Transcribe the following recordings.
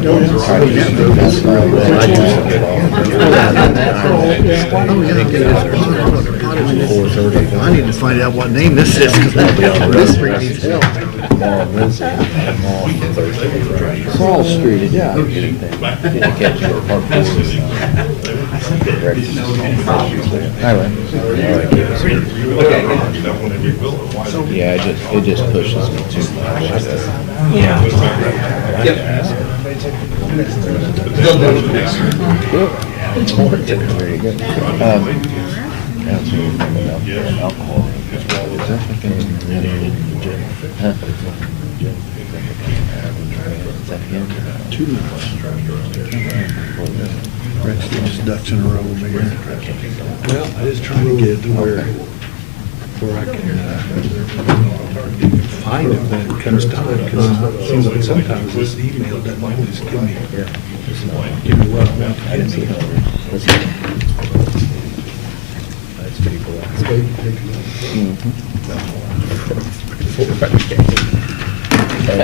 I need to find out what name this is, because this street needs help. Fall Street, yeah. Yeah, it just pushes me too much. Yeah. It's more different. Very good. Alcohol. Huh? Too much. Rex, you just ducks in a row over here. Well, I just trying to get it to where I can find it when it comes time, because it seems like sometimes this email doesn't always give me what I want to get. That's people.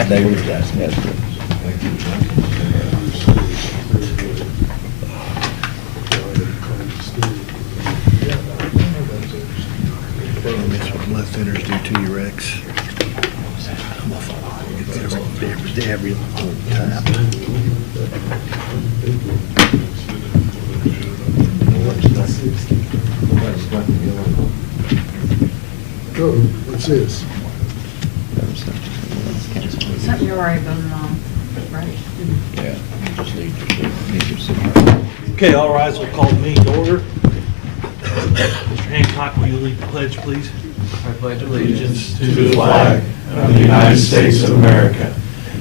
They were just That's what left-handers do to you, Rex. Every old tap. Oh, what's this? Something you're already voting on, right? Yeah, just need your signature. Okay, all rise, we'll call the meeting to order. Mr. Hancock, will you lead the pledge, please? I pledge allegiance to the flag of the United States of America,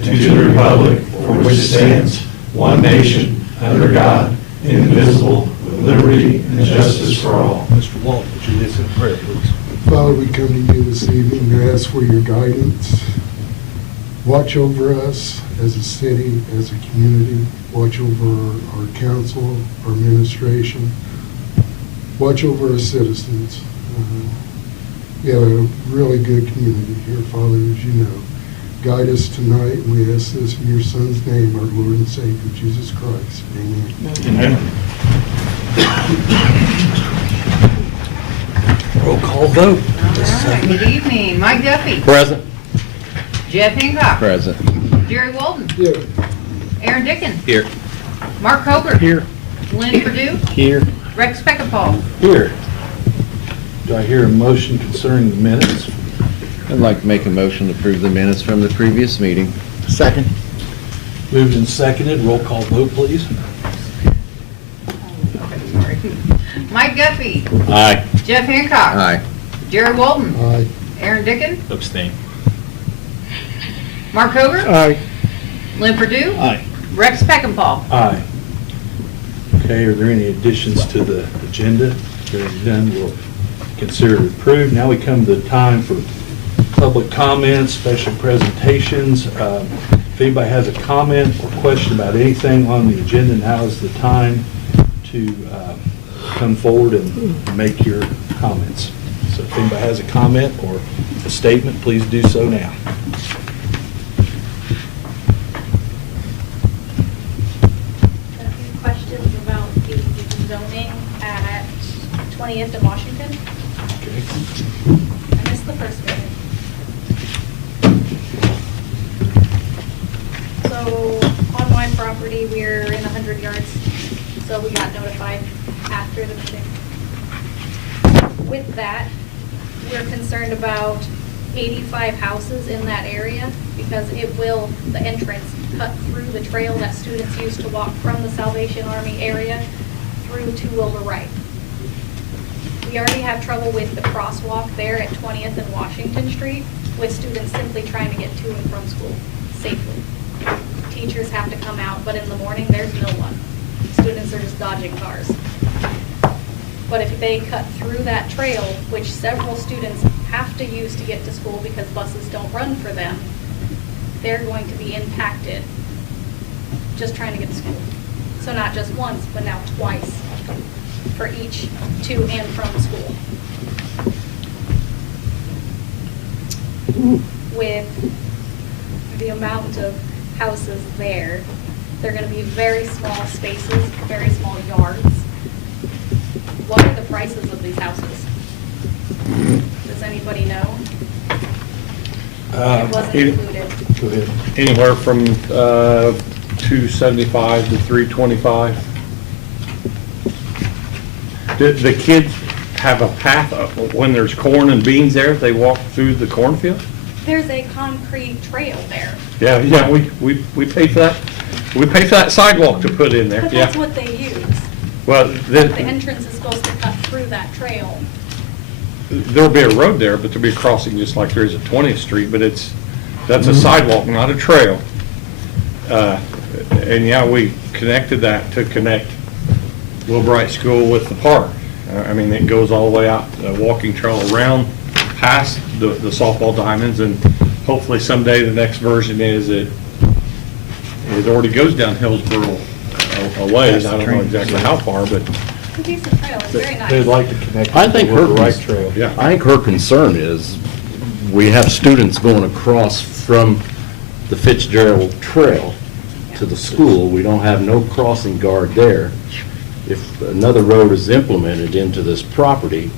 to the republic for which it stands, one nation, under God, indivisible, with liberty and justice for all. Mr. Walton, would you lead us in prayer, please? Father, we come to you this evening to ask for your guidance. Watch over us as a city, as a community. Watch over our council, our administration. Watch over our citizens. We have a really good community here, Father, as you know. Guide us tonight, and we ask this in your Son's name, our Lord and Savior, Jesus Christ. Amen. Roll call vote. All right, good evening. Mike Duffy. Present. Jeff Hancock. Present. Jerry Walton. Yeah. Aaron Dickens. Here. Mark Hober. Here. Lynn Purdue. Here. Rex Peckinpah. Here. Do I hear a motion concerning the minutes? I'd like to make a motion to approve the minutes from the previous meeting. Second. Moved and seconded, roll call vote, please. Sorry. Mike Duffy. Aye. Jeff Hancock. Aye. Jerry Walton. Aye. Aaron Dickens. Abstain. Mark Hober. Aye. Lynn Purdue. Aye. Rex Peckinpah. Aye. Okay, are there any additions to the agenda? Hearing none, we'll consider it approved. Now we come to the time for public comments, special presentations. If anybody has a comment or question about anything on the agenda, now is the time to come forward and make your comments. So if anybody has a comment or a statement, please do so now. Questions about the zoning at 20th and Washington? Okay. I missed the first meeting. So on my property, we're in 100 yards, so we got notified after the meeting. With that, we're concerned about 85 houses in that area because it will, the entrance, cut through the trail that students use to walk from the Salvation Army area through to Wilbur Wright. We already have trouble with the crosswalk there at 20th and Washington Street with students simply trying to get to and from school safely. Teachers have to come out, but in the morning, there's no one. Students are just dodging cars. But if they cut through that trail, which several students have to use to get to school because buses don't run for them, they're going to be impacted just trying to get to school. So not just once, but now twice for each to and from school. With the amount of houses there, They're gonna be very small spaces, very small yards. What are the prices of these houses? Does anybody know? It wasn't included. Go ahead. Anywhere from 275 to 325. Do the kids have a path when there's corn and beans there? They walk through the cornfield? There's a concrete trail there, Yeah, we pay for that. We pay for that sidewalk to put in there, but yeah. that's what they use. Well, The then, entrance is supposed to cut through that trail. there'll be a road there, but there'll be a crossing just like there is at 20th Street, but that's a sidewalk, not a trail. And yeah, we connected that to connect Wilbright School with the park. I mean, it goes all the way out, the walking trail around past the softball diamonds, and hopefully someday the next version is it already goes down Hillsborough a ways. I don't know exactly how far, but It's a decent trail, it's very nice. They'd like to connect I it think with the her, right trail. yeah. I think her concern is, we have students going across from the Fitzgerald Trail to the school. We don't have no crossing guard there. If another road is implemented into this property,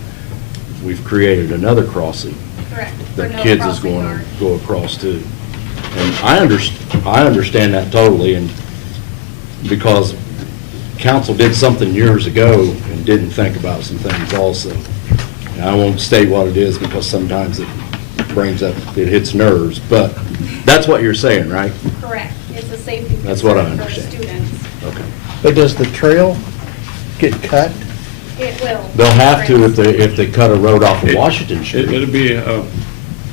we've created another crossing Correct. for that no kids is crossing going guard. to go across to. And I understand that totally, and because council did something years ago and didn't think about some things also. And I won't state what it is because sometimes it brings up, it hits nerves, but that's what you're saying, right? Correct, it's a safety That's what I concern for the understand. students. Okay. But does the trail get cut? It will. They'll have to if they cut a road off of Washington It'll Street. be a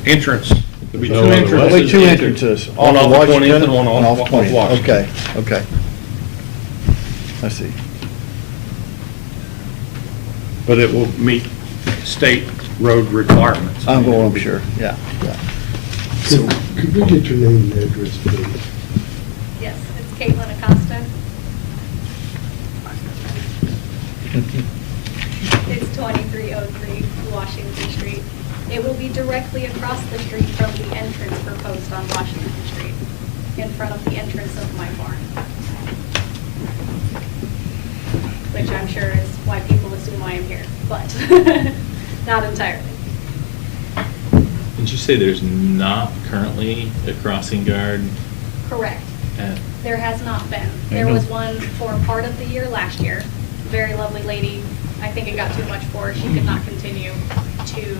entrance. There'll be two No other way. entrances. Only two entrances. One off of of 20th Washington and one off 20th. Washington. Okay, okay. I see. But it will meet state road requirements. I'm sure, yeah. Could we get your name and address, please? Yes, it's Caitlin Acosta. It's 2303 Washington Street. It will be directly across the street from the entrance proposed on Washington Street, in front of the entrance of my barn. Which I'm sure is why people assume I am here, but not entirely. Did you say there's not currently a crossing guard Correct. at, There has not been. There was one for part of the year last year. Very lovely lady. I think it got too much for her. She could not continue to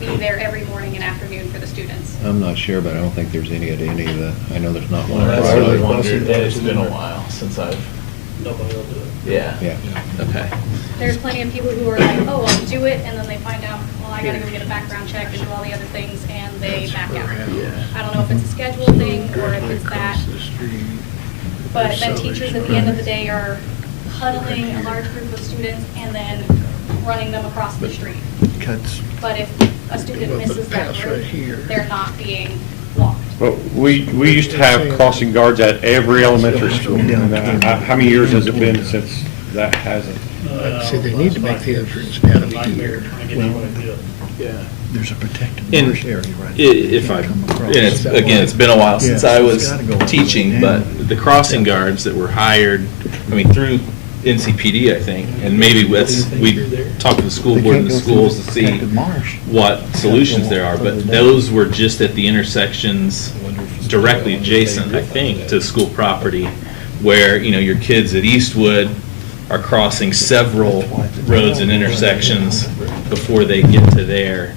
be there every morning and afternoon for the students. I'm not sure, but I don't think there's any at any of the, I know there's not one. Well, that's across what I the- wondered, and it's been a while since I've. Nobody will do it. Yeah. Yeah. Okay. There's plenty of people who are like, oh, I'll do it, and then they find out, well, I gotta go get a background check and do all the other things, and they back out. I don't know if it's a schedule thing or if it's that. But then teachers at the end of the day are huddling a large group of students and then running them across the street. Cuts. But if a student misses that pass right group, here. they're not being blocked. But we used to have crossing guards at every elementary school. And, how many years has it been since that hasn't? See, they need to make the entrance down to here. Yeah. There's a protected And marsh area right there. If I, and it's, again, it's been a while since Yeah, I it's was gotta go all the way teaching, down. but the crossing guards that were hired, I mean, through NCPD, I think, and maybe we talked to the school They board can't and the go through schools to the see protected marsh. what solutions there are, but those were just at the intersections directly adjacent, I think, to school property, where, you know, your kids at Eastwood are crossing several roads and intersections before they get to there.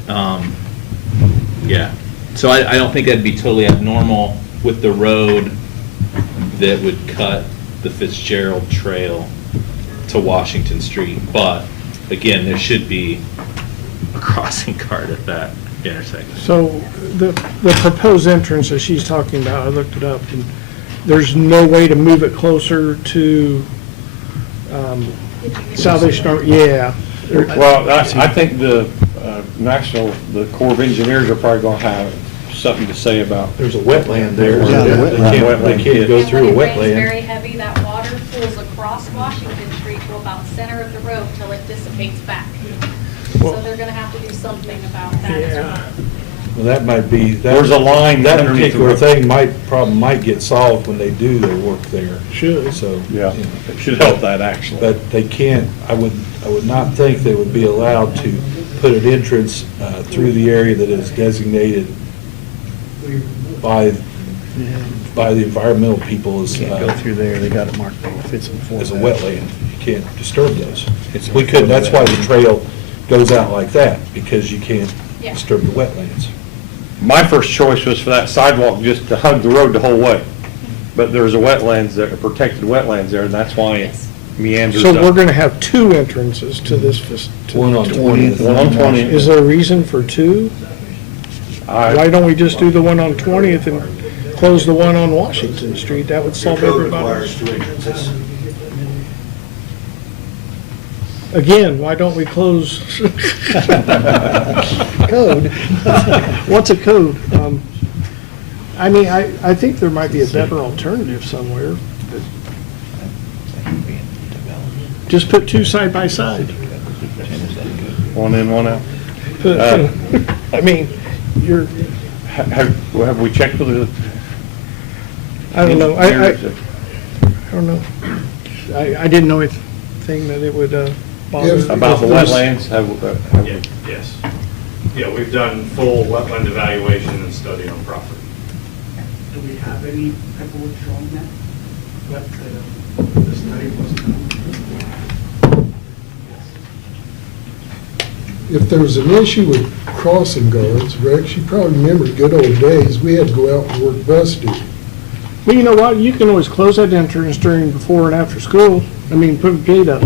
Yeah, so I don't think that'd be totally abnormal with the road that would cut the Fitzgerald Trail to Washington Street, but again, there should be a crossing guard at that intersection. So the proposed entrance that she's talking about, I looked it up, and there's no way to move it closer to Salvation Army, yeah. Well, I think the the Corps of Engineers are probably gonna have something to say about. There's a wetland there. Yeah, the They can't go through a And when it rains wetland. very heavy, that water pools across Washington Street to about center of the road till it dissipates back. So they're gonna have to do something about that as Yeah. well. Well, that might be, There's a line that underneath the particular road. problem might get solved when they do their work there. Should. So. Yeah, you know, it should help that, actually. But they can't, I would not think they would be allowed to put an entrance through the area that is designated by the environmental people as, Can't go through there, they got it marked if it's before. as a that. wetland. You can't disturb those. It's We couldn't, before that's why the wetland. trail goes out like that, because you can't Yeah. disturb the wetlands. My first choice was for that sidewalk just to hug the road the whole way. But there's a wetlands, there, a protected wetlands there, and that's why it Yes. meanders So we're up. gonna have two entrances to this, One on 20th. One on 20th. Is there a reason for two? Why don't we just do the one on 20th and close the one on Washington Street? That would solve everybody. two entrances. Again, why don't we close? Code. What's a code? I mean, I think there might be a better alternative somewhere. Just put two side by side. One in, one out. I mean, you're, Have we checked with the? I don't know, I engineers? don't know. I didn't know anything that it would bother. If- About the There's- wetlands, have we- Yes. Yeah, we've done full wetland evaluation and study on property. Do we have any paperwork showing that? What the study was done? If there was an issue with crossing guards, Rex, you probably remember good old days, we had to go out and work bus duty. Well, you know what, you can always close that entrance during before and after school. I mean, put a gate up.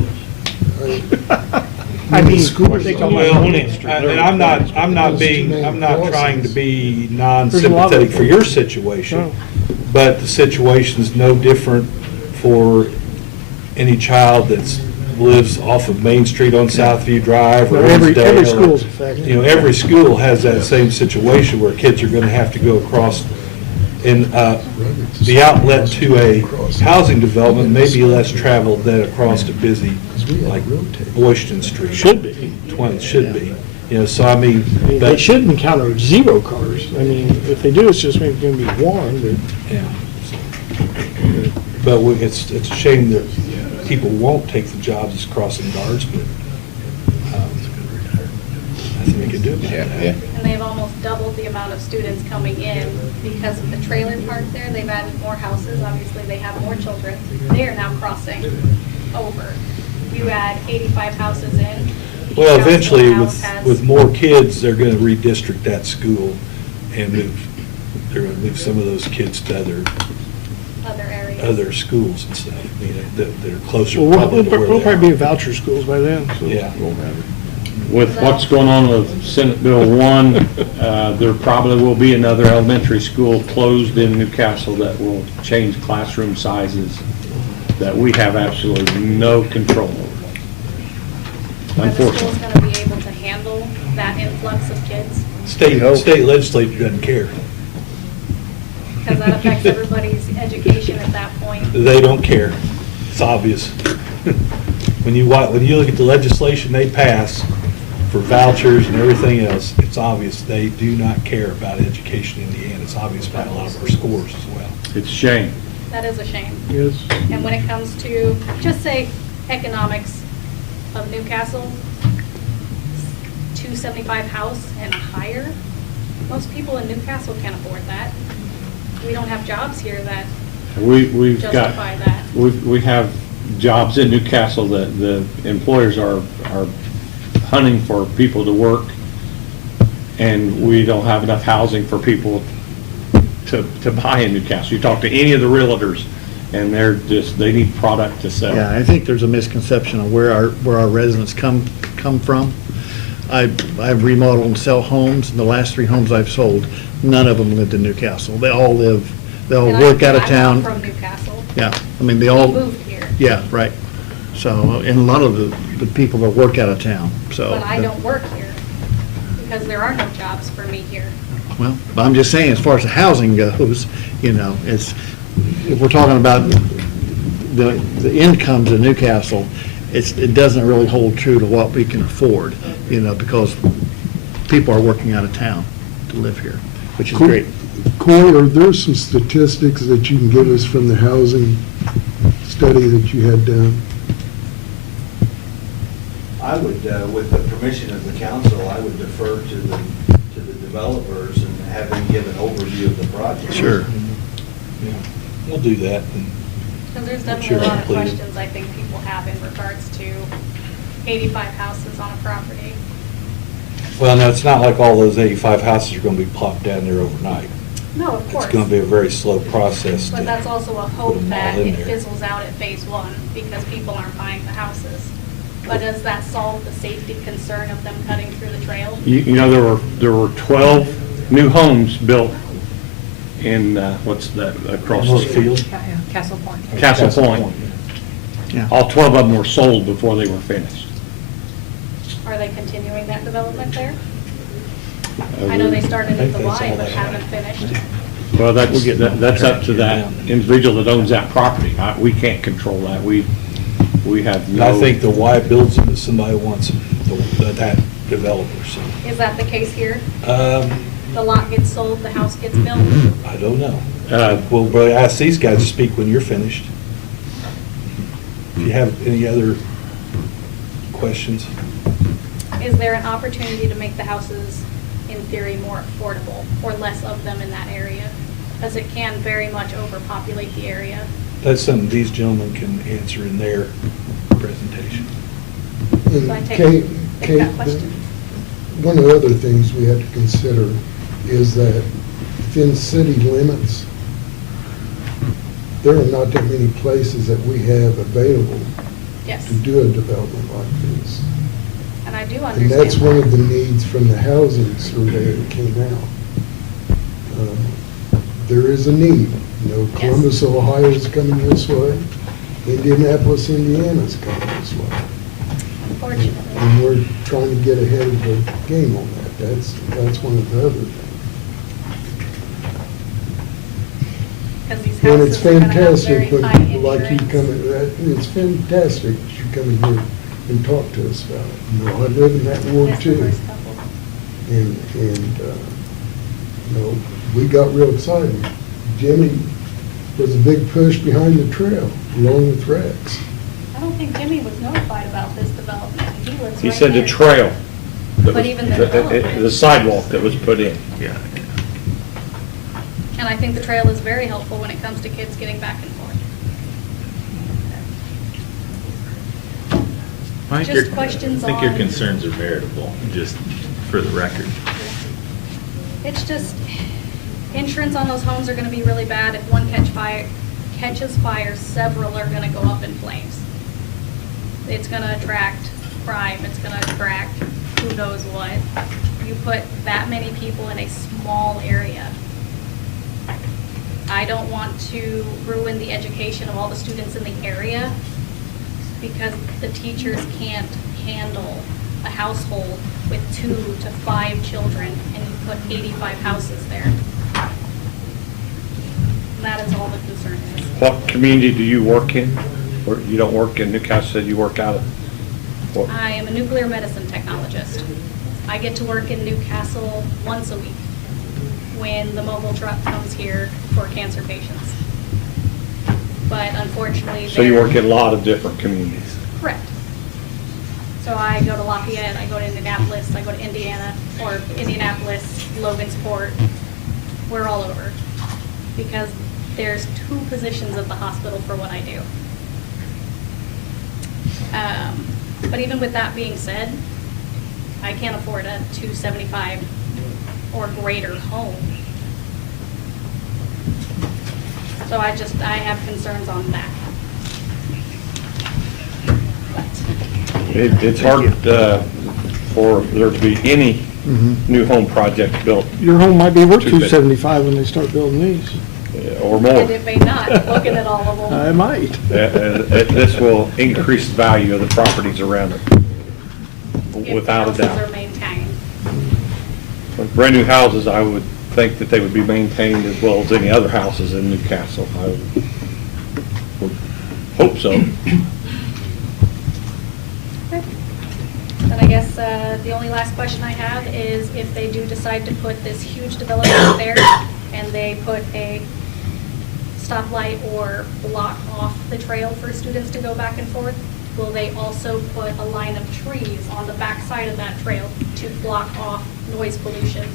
I mean, Schools- they come Well, out. and I'm not being, I'm not trying to be non-sympathetic for your situation, No. but the situation's no different for any child that's lives off of Main Street on Southview Drive or Every Hinsdale. school's affected. You know, every school has that same situation where kids are gonna have to go across. And the outlet to a housing development may be less traveled than across a busy, like Boylston Street. Should be. 20, should be. You know, so I mean, I mean, they but, shouldn't encounter zero cars. I mean, if they do, it's just maybe gonna be one, but. yeah. But it's a shame that people won't take the jobs as crossing guards, but nothing we can do about that. And they've almost doubled the amount of students coming in because of the trailer park there. They've added more houses. Obviously, they have more children. They are now crossing over. You add 85 houses in. each Well, house eventually, house has- with more kids, they're gonna redistrict that school and they're gonna move some of those kids to Other areas. other schools and stuff, you know, that are closer Well, probably to where we'll they probably be are. voucher schools by then, so. Yeah. we'll have it. With what's going on with Senate Bill 1, there probably will be another elementary school closed in Newcastle that will change classroom sizes that we have absolutely no control over. Are the schools Unfortunately. going to be able to handle that influx of kids? State legislature doesn't care. Because that affects everybody's education at that point. They don't care. It's obvious. When you look at the legislation they pass for vouchers and everything else, it's obvious they do not care about education in the end. It's obvious by a lot of our scores as well. It's a shame. That is a shame. Yes. And when it comes to, just say, economics of Newcastle, 275 house and higher, most people in Newcastle can't afford that. We don't have jobs here that We've got, justify that. we have jobs in Newcastle that the employers are hunting for people to work, and we don't have enough housing for people to buy in Newcastle. You talk to any of the realtors, and they need product to sell. Yeah, I think there's a misconception of where our residents come from. I've remodeled and sell homes, and the last 3 homes I've sold, none of them lived in Newcastle. They all And work out of I'm town. not from Newcastle. Yeah, I mean, they We all, moved here, yeah, right. So, and a lot of the people that work out of town, so. but I don't work here because there are no jobs for me here. Well, I'm just saying, as far as the housing goes, you know, if we're talking about the incomes in Newcastle, it doesn't really hold true to what we can afford, you know, because people are working out of town to live here, which is Cool. great. Corey, are there some statistics that you can give us from the housing study that you had done? I would, with the permission of the council, I would defer to the developers and have them give an overview of the project. Sure. Yeah, we'll do that. Because there's Sure, definitely a lot of please. questions I think people have in regards to 85 houses on a property. Well, no, it's not like all those 85 houses are going to be plopped down there overnight. No, of course. It's going to be a very slow process. But to that's also a put hope them all that in it there. fizzles out at phase one because people aren't buying the houses. But does that solve the safety concern of them cutting through the trail? You know, there were 12 new homes built in, what's that, across the Northfield? Castle Point. Castle Point. Yeah. All 12 of them were sold before they were finished. Are they continuing that development there? I know they started at the Y but haven't finished. Well, that's up to that individual that owns that property. We can't control that. We have no. I think the Y builds it, but somebody wants that developer, so. Is that the case here? Um, The lot gets sold, the house gets built? I don't know. We'll probably ask these guys to speak when you're finished. If you have any other questions? Is there an opportunity to make the houses, in theory, more affordable or less of them in that area? Because it can very much overpopulate the area. That's something these gentlemen can answer in their presentation. And So I take Kate, that question. one of the other things we have to consider is that within city limits, there are not that many places that we have available Yes, to do a development like this. and I do And understand that's one of that. the needs from the housing survey that came out. There is a need. You know, Columbus, Ohio is coming this way. Indianapolis, Indiana's coming this way. Unfortunately. And we're trying to get ahead of the game on that. That's one of the other things. Because these And it's houses are gonna have very fantastic when high people like you come, insurance. it's fantastic that you come in here and talk to us about it. You know, I live in that ward That's the too. first couple. And, you know, we got real excited. Jimmy was a big push behind the trail, along with Rex. I don't think Jimmy was notified about this development. He lives He right said the there. trail. that But was- even the development. The sidewalk that was put in. Yeah. And I think the trail is very helpful when it comes to kids getting back and forth. I think Just your- questions I think your on- concerns are veritable, just for the record. It's just, insurance on those homes are gonna be really bad. If one catches fire, several are gonna go up in flames. It's gonna attract crime, it's gonna attract who knows what. You put that many people in a small area. I don't want to ruin the education of all the students in the area because the teachers can't handle a household with 2 to 5 children and you put 85 houses there. And that is all the concern is. What community do you work in? Or you don't work in Newcastle, said you work out of? what- I am a nuclear medicine technologist. I get to work in Newcastle once a week when the mobile truck comes here for cancer patients. But unfortunately, So you they're- work in a lot of different communities. Correct. So I go to Lafayette, I go to Indianapolis, I go to Indiana, or Indianapolis, Logansport. We're all over. Because there's 2 positions at the hospital for what I do. But even with that being said, I can't afford a 275 or greater home. So I have concerns on that. It's hard for there to be any new home project built Your home might be worth 250. $275 when they start building these. or more. And it may not, looking at all of them. It might. This will increase the value of the properties around it, without a If doubt. houses are maintained. With brand new houses, I would think that they would be maintained as well as any other houses in Newcastle. I would hope so. Then I I guess the only last question I have is if they do decide to put this huge development there and they put a stoplight or block off the trail for students to go back and forth, will they also put a line of trees on the back side of that trail to block off noise pollution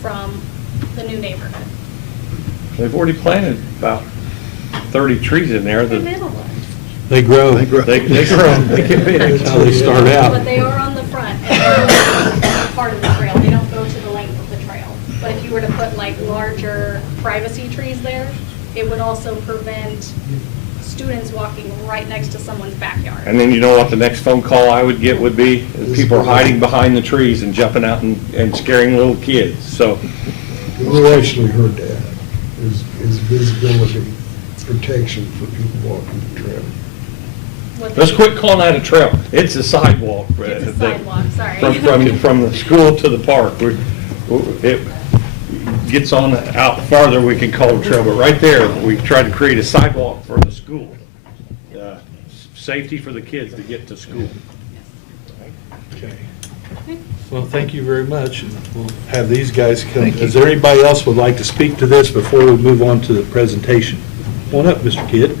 from the new neighborhood? They've already planted about 30 trees in there. The that middle one. They grow. They grow. They get big. That's how they start But out. they are on the front and they're part of the trail. They don't go to the length of the trail. But if you were to put like larger privacy trees there, it would also prevent students walking right next to someone's backyard. And then you know what the next phone call I would get would be? Is people are hiding behind the trees and jumping out and scaring little kids, so. We actually heard that, is visibility protection for people walking the trail. What Let's they- quit calling that a trail. It's a sidewalk. It's a sidewalk, sorry. From the school to the park. It gets on out farther, we can call it a trail, but right there, we tried to create a sidewalk for the school. Safety for the kids to get to school. Okay. Well, thank you very much. And we'll have these guys come. Is there anybody else would like to speak to this before we move on to the presentation? Come on up, Mr. Kidd.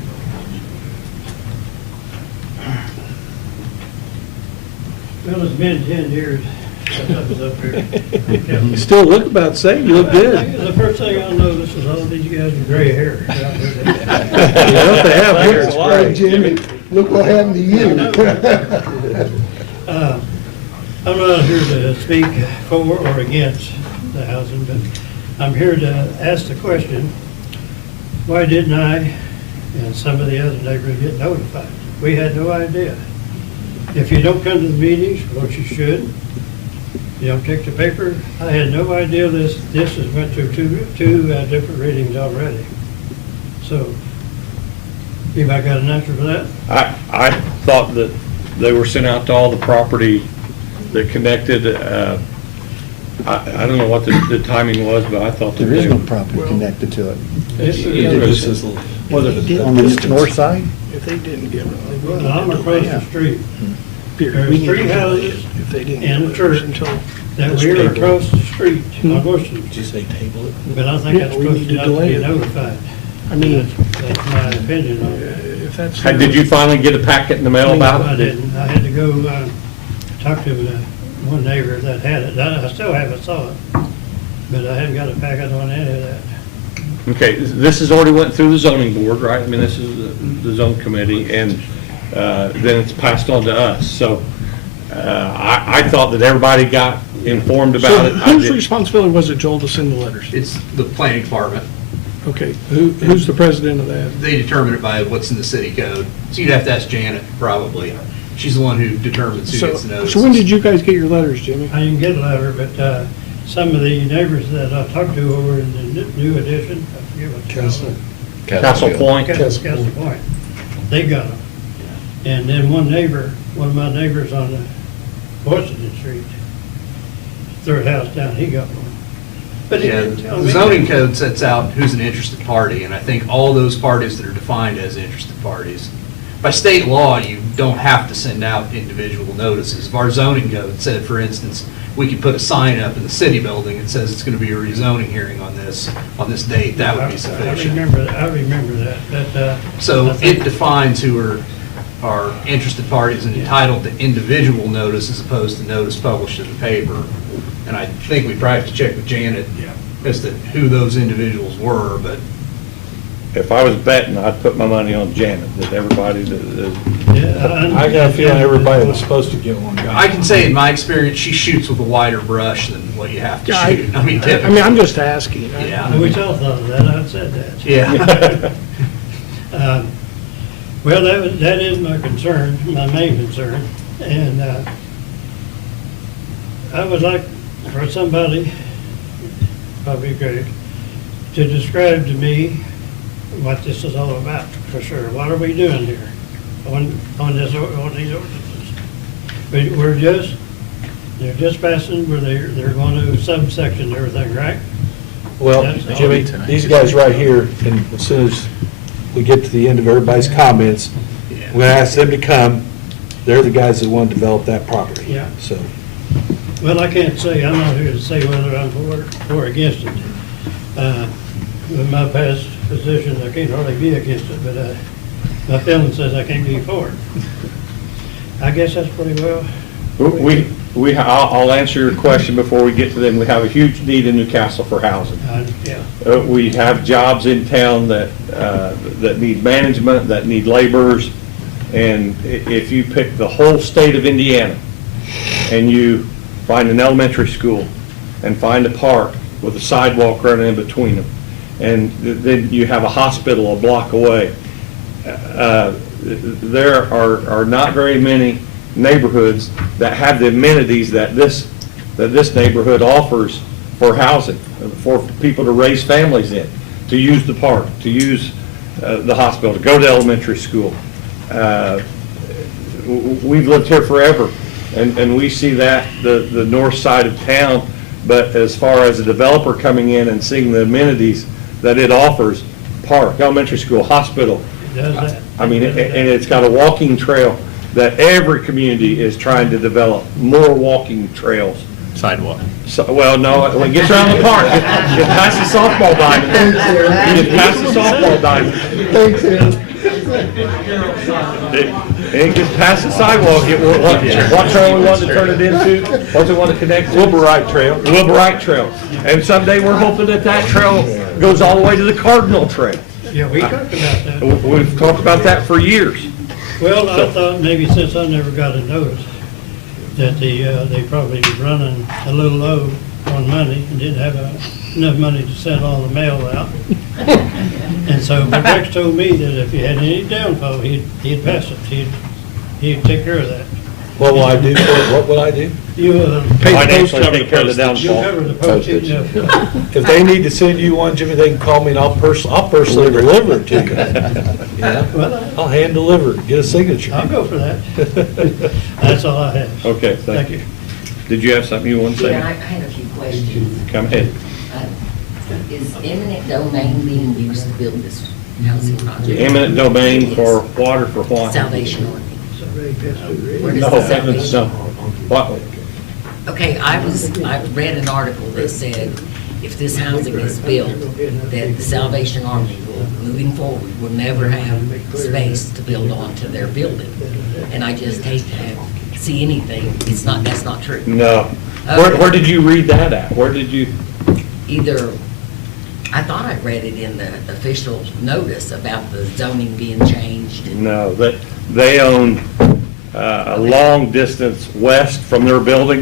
Well, it's been 10 years since I was up here. You still look about the same. You look good. The first thing I noticed is all these guys with gray hair. Well, they have hair. It's Hey, Jimmy, look what happened to you. I'm not here to speak for or against the housing, but I'm here to ask the question, why didn't I and some of the other neighbors get notified? We had no idea. If you don't come to the meetings, which you should, you don't check the paper, I had no idea this has went through two different readings already. So, anybody got an answer for that? I thought that they were sent out to all the property that connected. I don't know what the timing was, but I thought that There is they no were. property connected to it. This It is, is on the north side? If they didn't get it. well, I'm across the street. There's three houses If they didn't and a get church it until. that we're across the street on Washington. Did you say table it? But I think Yeah, that's we supposed need to to not to delay be it. notified. I mean, That's my opinion on it. if that's. Did you finally get a packet in the mail about I it? didn't. I had to go talk to one neighbor that had it. I still haven't saw it, but I haven't got a packet on any of that. Okay, this has already went through the zoning board, right? I mean, this is the zone committee, and then it's passed on to us. So I thought that everybody got informed about So it. I whose did- responsibility was it, Joel, to send the letters? It's the planning department. Okay, who's the president of that? They determine it by what's in the city code. So you'd have to ask Janet, probably. She's the one who determines who So, gets the notice. so when did you guys get your letters, Jimmy? I didn't get a letter, but some of the neighbors that I talked to over in the new addition, I forget what you call it. Castle Point. Castle Point. They got them. And then one of my neighbors on the Washington Street, third house down, he got one. But it Yeah, didn't tell the me. zoning code sets out who's an interested party, and I think all those parties that are defined as interested parties, by state law, you don't have to send out individual notices. If our zoning code said, for instance, we could put a sign up in the city building that says it's going to be a rezoning hearing on this date, that would be sufficient. I remember that, but. So I think- it defines who are interested parties and entitled to individual notice as opposed to notice published in the paper. And I think we probably have to check with Janet as to who those individuals were, but If I was betting, I'd put my money on Janet, that everybody that. Yeah, I got a feeling everybody was supposed to get one. I can say in my experience, she shoots with a wider brush than what you have to Yeah, shoot. I mean, I typically. mean, I'm just asking. Yeah. We all thought of that, I'd said that. Yeah. Well, that is my concern, my main concern, and I would like for somebody, probably Greg, to describe to me what this is all about, for sure. What are we doing here on these ordinances? They're just passing where they're going to subsection everything, right? Well, That's- Jimmy, these guys right here, and as soon as we get to the end of everybody's comments, I'm going to ask them to come they're the guys that want to develop that property. Yeah. So, Well, I can't say, I'm not here to say whether I'm for or against it. With my past positions, I can't hardly be against it, but my feeling says I can't be for it. I guess that's pretty well. I'll answer your question before we get to them. We have a huge need in Newcastle for housing. Yeah. We have jobs in town that need management, that need laborers. And if you pick the whole state of Indiana and you find an elementary school and find a park with a sidewalk running in between them, and then you have a hospital a block away, there are not very many neighborhoods that have the amenities that this neighborhood offers for housing, for people to raise families in, to use the park, to use the hospital, to go to elementary school. We've lived here forever, and we see that, the north side of town, but as far as a developer coming in and seeing the amenities that it offers, park, elementary school, hospital. It does that. I mean, and it's got a walking trail that every community is trying to develop, more walking trails. Sidewalk. So, well, no, when it gets around the park, get past the softball diamond. Get past the softball diamond. Thanks, Aaron. It gets past the sidewalk, what trail we want to turn it into, what we want to connect to. Wilbur Wright Trail. Wilbur Wright Trail. And someday we're hoping that trail goes all the way to the Cardinal Trail. Yeah, we talked about that. We've talked about that for years. Well, I thought maybe since I never got a notice, that they probably was running a little low on money and didn't have enough money to send all the mail out. And so, but Rex told me that if he had any downfall, he'd pass it. He'd take care of that. What will I do? What will I do? You, Financially take care of the you downfall. cover the postage. If they need to send you one, Jimmy, they can call me and I'll personally deliver it to you. Yeah, Well, I'll hand deliver it, get a signature. I'll go for that. That's all I have. Okay, thank you. Did you have something you want to Yeah, I say? had a few questions. Come ahead. Is eminent domain being used to build this housing project? Eminent domain for water for what? Salvation Army. Where does No, the Salvation? no. What? Okay, I read an article that said if this housing is built, that the Salvation Army will, moving forward, will never have space to build onto their building. And I just hate to see anything, that's not true. No. Where did you read that at? Where did you? Either, I thought I read it in the official notice about the zoning being changed. No, they own a long distance west from their building,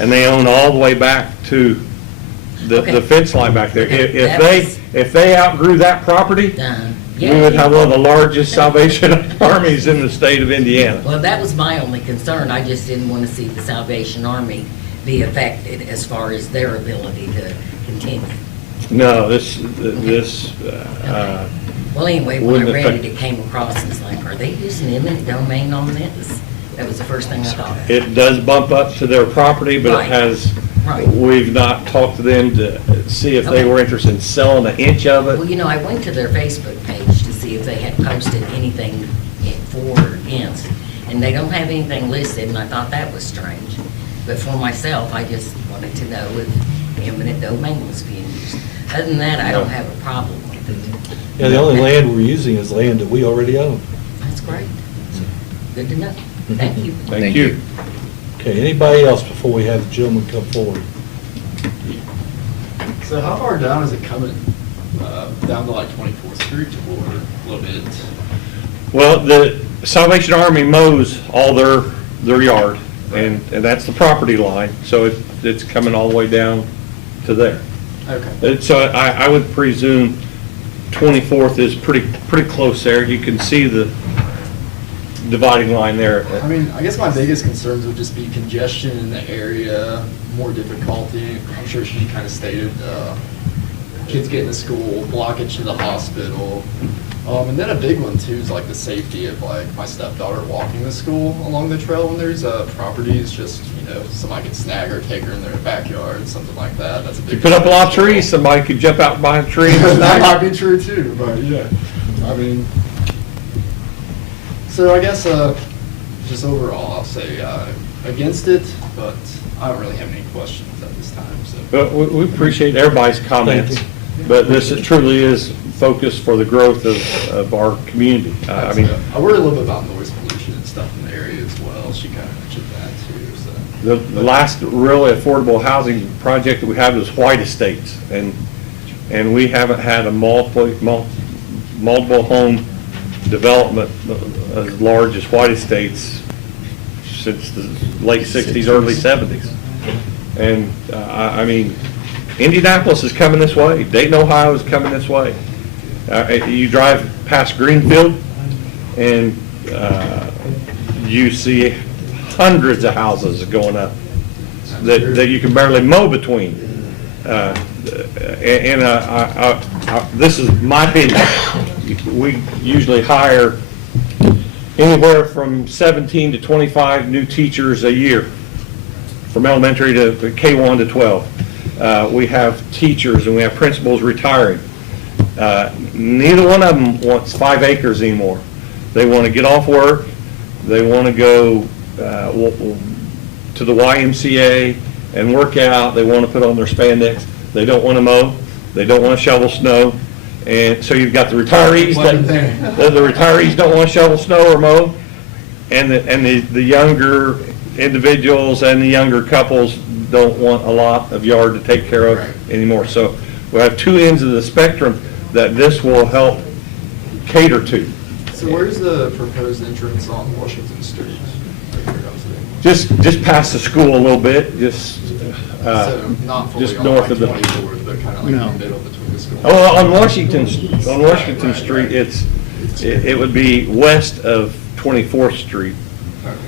and they own all the way back to the fence line back there. If they outgrew that property, we would have one of the largest Salvation Armies in the state of Indiana. Well, that was my only concern. I just didn't want to see the Salvation Army be affected as far as their ability to continue. No, this. Well, anyway, when I wouldn't read affect- it, it came across and it's like, are they using eminent domain on this? That was the first thing I thought of. It does bump up to their property, but Right. it has, Right. we've not talked to them to see if they Okay. were interested in selling an inch of it. Well, I went to their Facebook page to see if they had posted anything for or against, and they don't have anything listed, and I thought that was strange. But for myself, I just wanted to know if eminent domain was being used. Other than that, I don't have a problem with it. Yeah, the only land we're using is land that we already own. That's great. Good to know. Thank you. Thank you. Okay, anybody else before we have the gentleman come forward? So how far down is it coming? Down to like 24th Street or a little bit? Well, the Salvation Army mows all their yard, and that's the property line, so it's coming all the way down to there. Okay. So I would presume 24th is pretty close there. You can see the dividing line there. I mean, I guess my biggest concerns would just be congestion in the area, more difficulty. I'm sure she kind of stated, kids getting to school, blockage to the hospital. And then a big one too is like the safety of like my stepdaughter walking to school along the trail when there's properties, just, somebody could snag her, take her in their backyard, something like that. That's a big. If you put up a lot of trees, somebody could jump out behind a tree. That might be true too, but yeah, I mean, so I guess, just overall, I'll say against it, but I don't really have any questions at this time, so. But we appreciate everybody's comments, but this truly is focused for the growth of our community. I mean, I worry a little bit about noise pollution and stuff in the area as well. She kind of mentioned that too, so. the last really affordable housing project that we had was White Estates, and we haven't had a multiple home development as large as White Estates since the late 60s, early 70s. And I mean, Indianapolis is coming this way. Dayton, Ohio is coming this way. You drive past Greenfield and you see hundreds of houses going up that you can barely mow between. This is my opinion. We usually hire anywhere from 17 to 25 new teachers a year, from elementary to K-1 to 12. We have teachers and we have principals retiring. Neither one of them wants 5 acres anymore. They want to get off work. They want to go to the YMCA and work out. They want to put on their spandex. They don't want to mow. They don't want to shovel snow. And so you've got the retirees the retirees don't want to shovel snow or mow, and the younger individuals and the younger couples don't want a lot of yard to take care of anymore. So we have two ends of the spectrum that this will help cater to. So where's the proposed entrance on Washington Street? Just past the school a little bit, just So not fully just on north of the. I-24, but kind of like No. in the middle between the schools. Oh, on Washington Street, it would be west of 24th Street,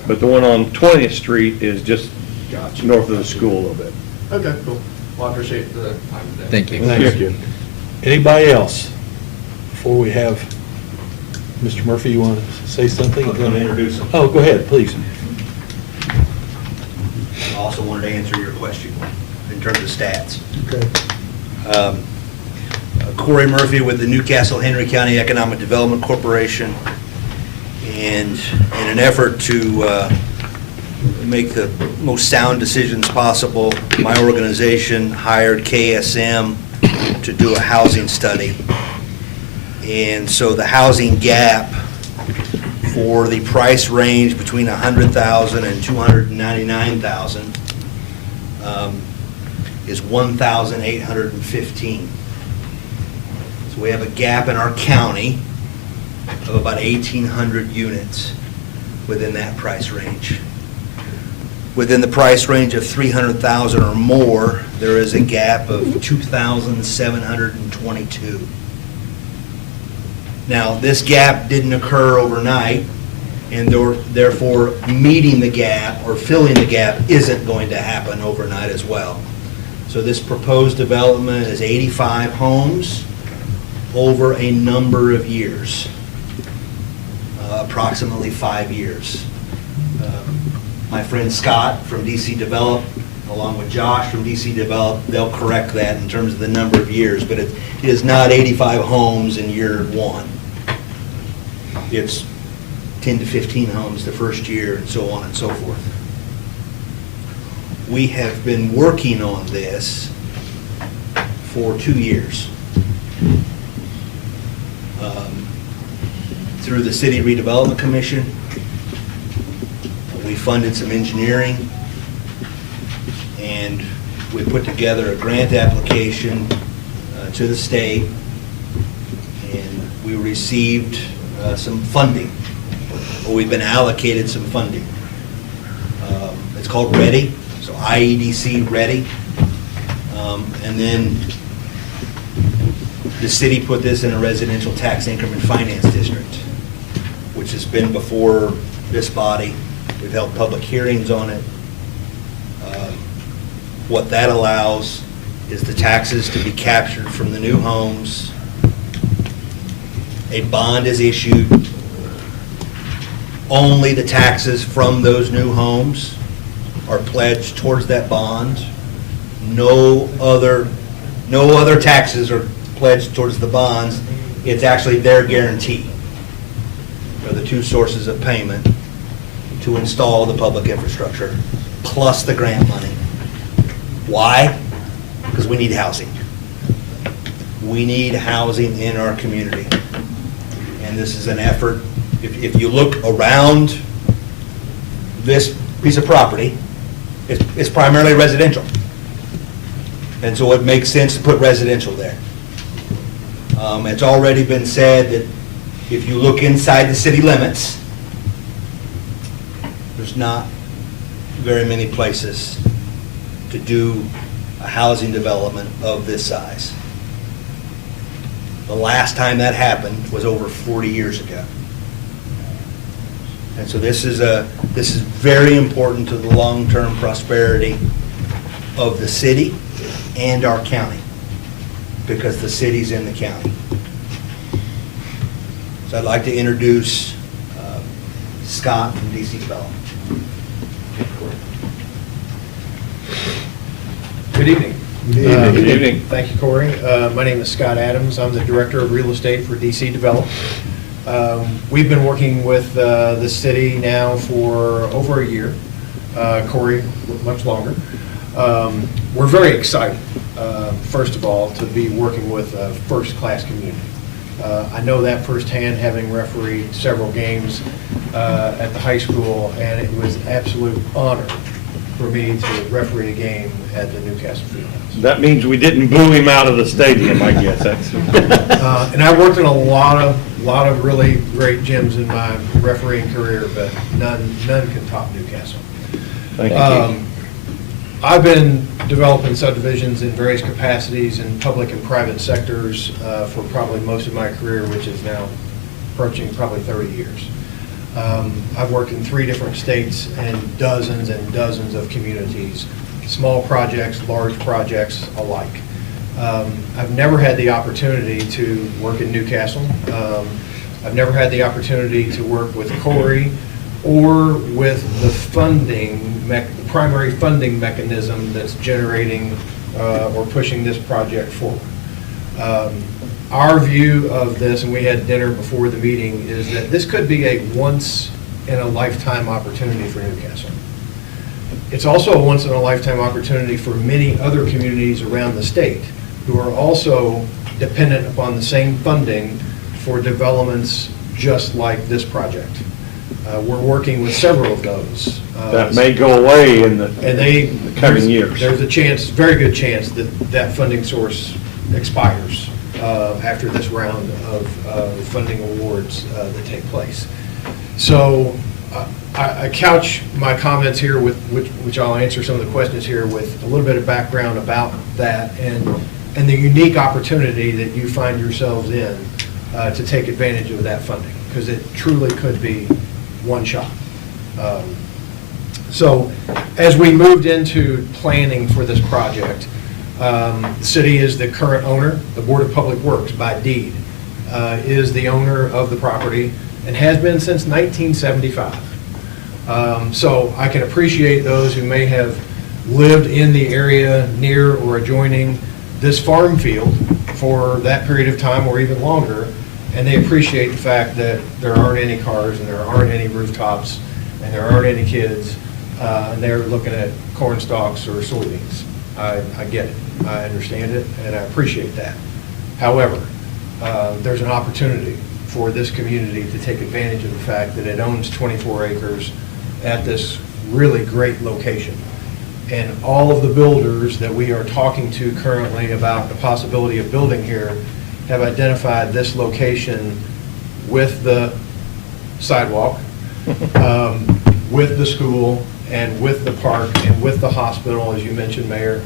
but the one on 20th Street is just Gotcha. north of the school a little bit. Okay, cool. Well, I appreciate the time today. Thank you. Thank you. Anybody else? Before we have, Mr. Murphy, you want to say something? I'm going to introduce him. Oh, go ahead, please. I also wanted to answer your question in terms of stats. Okay. Corey Murphy with the Newcastle Henry County Economic Development Corporation. And in an effort to make the most sound decisions possible, my organization hired KSM to do a housing study. And so the housing gap for the price range between $100,000 and $299,000 is 1,815. So we have a gap in our county of about 1,800 units within that price range. Within the price range of 300,000 or more, there is a gap of 2,722. Now, this gap didn't occur overnight, and therefore meeting the gap or filling the gap isn't going to happen overnight as well. So this proposed development is 85 homes over a number of years, approximately 5 years. My friend Scott from DC Develop, along with Josh from DC Develop, they'll correct that in terms of the number of years, but it is not 85 homes in year one. It's 10 to 15 homes the first year, and so on and so forth. We have been working on this for 2 years. Through the City Redevelopment Commission, we funded some engineering, and we put together a grant application to the state, and we received some funding. Well, we've been allocated some funding. It's called READY, so IEDC READY. And then the city put this in a residential tax increment finance district, which has been before this body. We've held public hearings on it. What that allows is the taxes to be captured from the new homes. A bond is issued. Only the taxes from those new homes are pledged towards that bond. No other taxes are pledged towards the bonds. It's actually their guarantee are the two sources of payment. to install the public infrastructure, plus the grant money. Why? Because we need housing. We need housing in our community. And this is an effort, if you look around this piece of property, it's primarily residential. And so it makes sense to put residential there. It's already been said that if you look inside the city limits, there's not very many places to do a housing development of this size. The last time that happened was over 40 years ago. And so this is very important to the long-term prosperity of the city and our county, because the city's in the county. So I'd like to introduce Scott from DC Development. Good evening. Good evening. Thank you, Corey. My name is Scott Adams. I'm the Director of Real Estate for DC Development. We've been working with the city now for over a year. Corey, much longer. We're very excited, first of all, to be working with a first-class community. I know that firsthand, having refereed several games at the high school, and it was an absolute honor for me to referee a game at the Newcastle Fieldhouse. That means we didn't boo him out of the stadium, I guess. And I worked in a lot of really great gyms in my refereeing career, but none can top Newcastle. Thank you. I've been developing subdivisions in various capacities in public and private sectors for probably most of my career, which is now approaching probably 30 years. I've worked in 3 different states and dozens of communities, small projects, large projects alike. I've never had the opportunity to work in Newcastle. I've never had the opportunity to work with Corey or with the primary funding mechanism that's generating or pushing this project forward. Our view of this, and we had dinner before the meeting, is that this could be a once-in-a-lifetime opportunity for Newcastle. It's also a once-in-a-lifetime opportunity for many other communities around the state who are also dependent upon the same funding for developments just like this project. We're working with several of those. That may go away in the coming years. There's a chance, very good chance, that funding source expires after this round of funding awards that take place. So I couch my comments here with, which I'll answer some of the questions here with a little bit of background about that and the unique opportunity that you find yourselves in to take advantage of that funding, because it truly could be one shot. So as we moved into planning for this project, the city is the current owner. The Board of Public Works, by deed, is the owner of the property and has been since 1975. So I can appreciate those who may have lived in the area near or adjoining this farm field for that period of time or even longer, and they appreciate the fact that there aren't any cars and there aren't any rooftops and there aren't any kids, and they're looking at corn stalks or soybeans. I get it. I understand it, and I appreciate that. However, there's an opportunity for this community to take advantage of the fact that it owns 24 acres at this really great location. And all of the builders that we are talking to currently about the possibility of building here have identified this location with the sidewalk, with the school, and with the park, and with the hospital, as you mentioned, Mayor,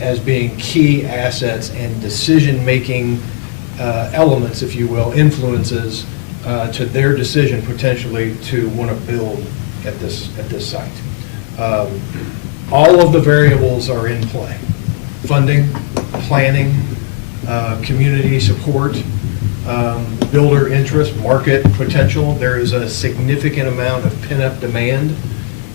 as being key assets and decision-making elements, if you will, influences to their decision potentially to want to build at this site. All of the variables are in play: funding, planning, community support, builder interest, market potential. There is a significant amount of pent-up demand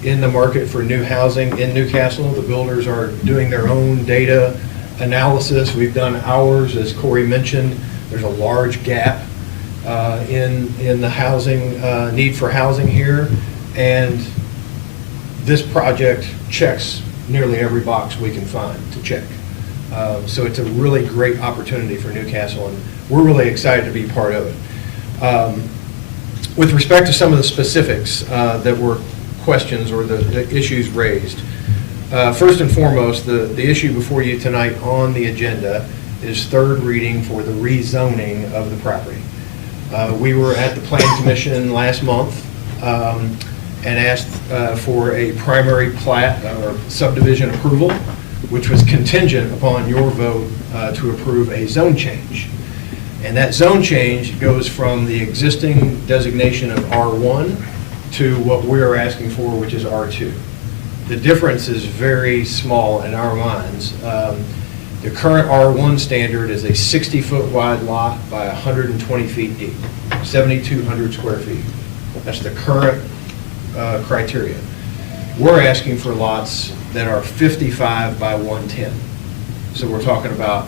in the market for new housing in Newcastle. The builders are doing their own data analysis. We've done ours, as Corey mentioned. There's a large gap in the housing need for housing here, And this project checks nearly every box we can find to check. So it's a really great opportunity for Newcastle, and we're really excited to be part of it. With respect to some of the specifics that were questions or the issues raised, first and foremost, the issue before you tonight on the agenda is third reading for the rezoning of the property. We were at the Plan Commission last month and asked for a primary plat or subdivision approval, which was contingent upon your vote to approve a zone change. And that zone change goes from the existing designation of R1 to what we're asking for, which is R2. The difference is very small in our minds. The current R1 standard is a 60-foot wide lot by 120 feet deep, 7,200 square feet. That's the current criteria. We're asking for lots that are 55 by 110. So we're talking about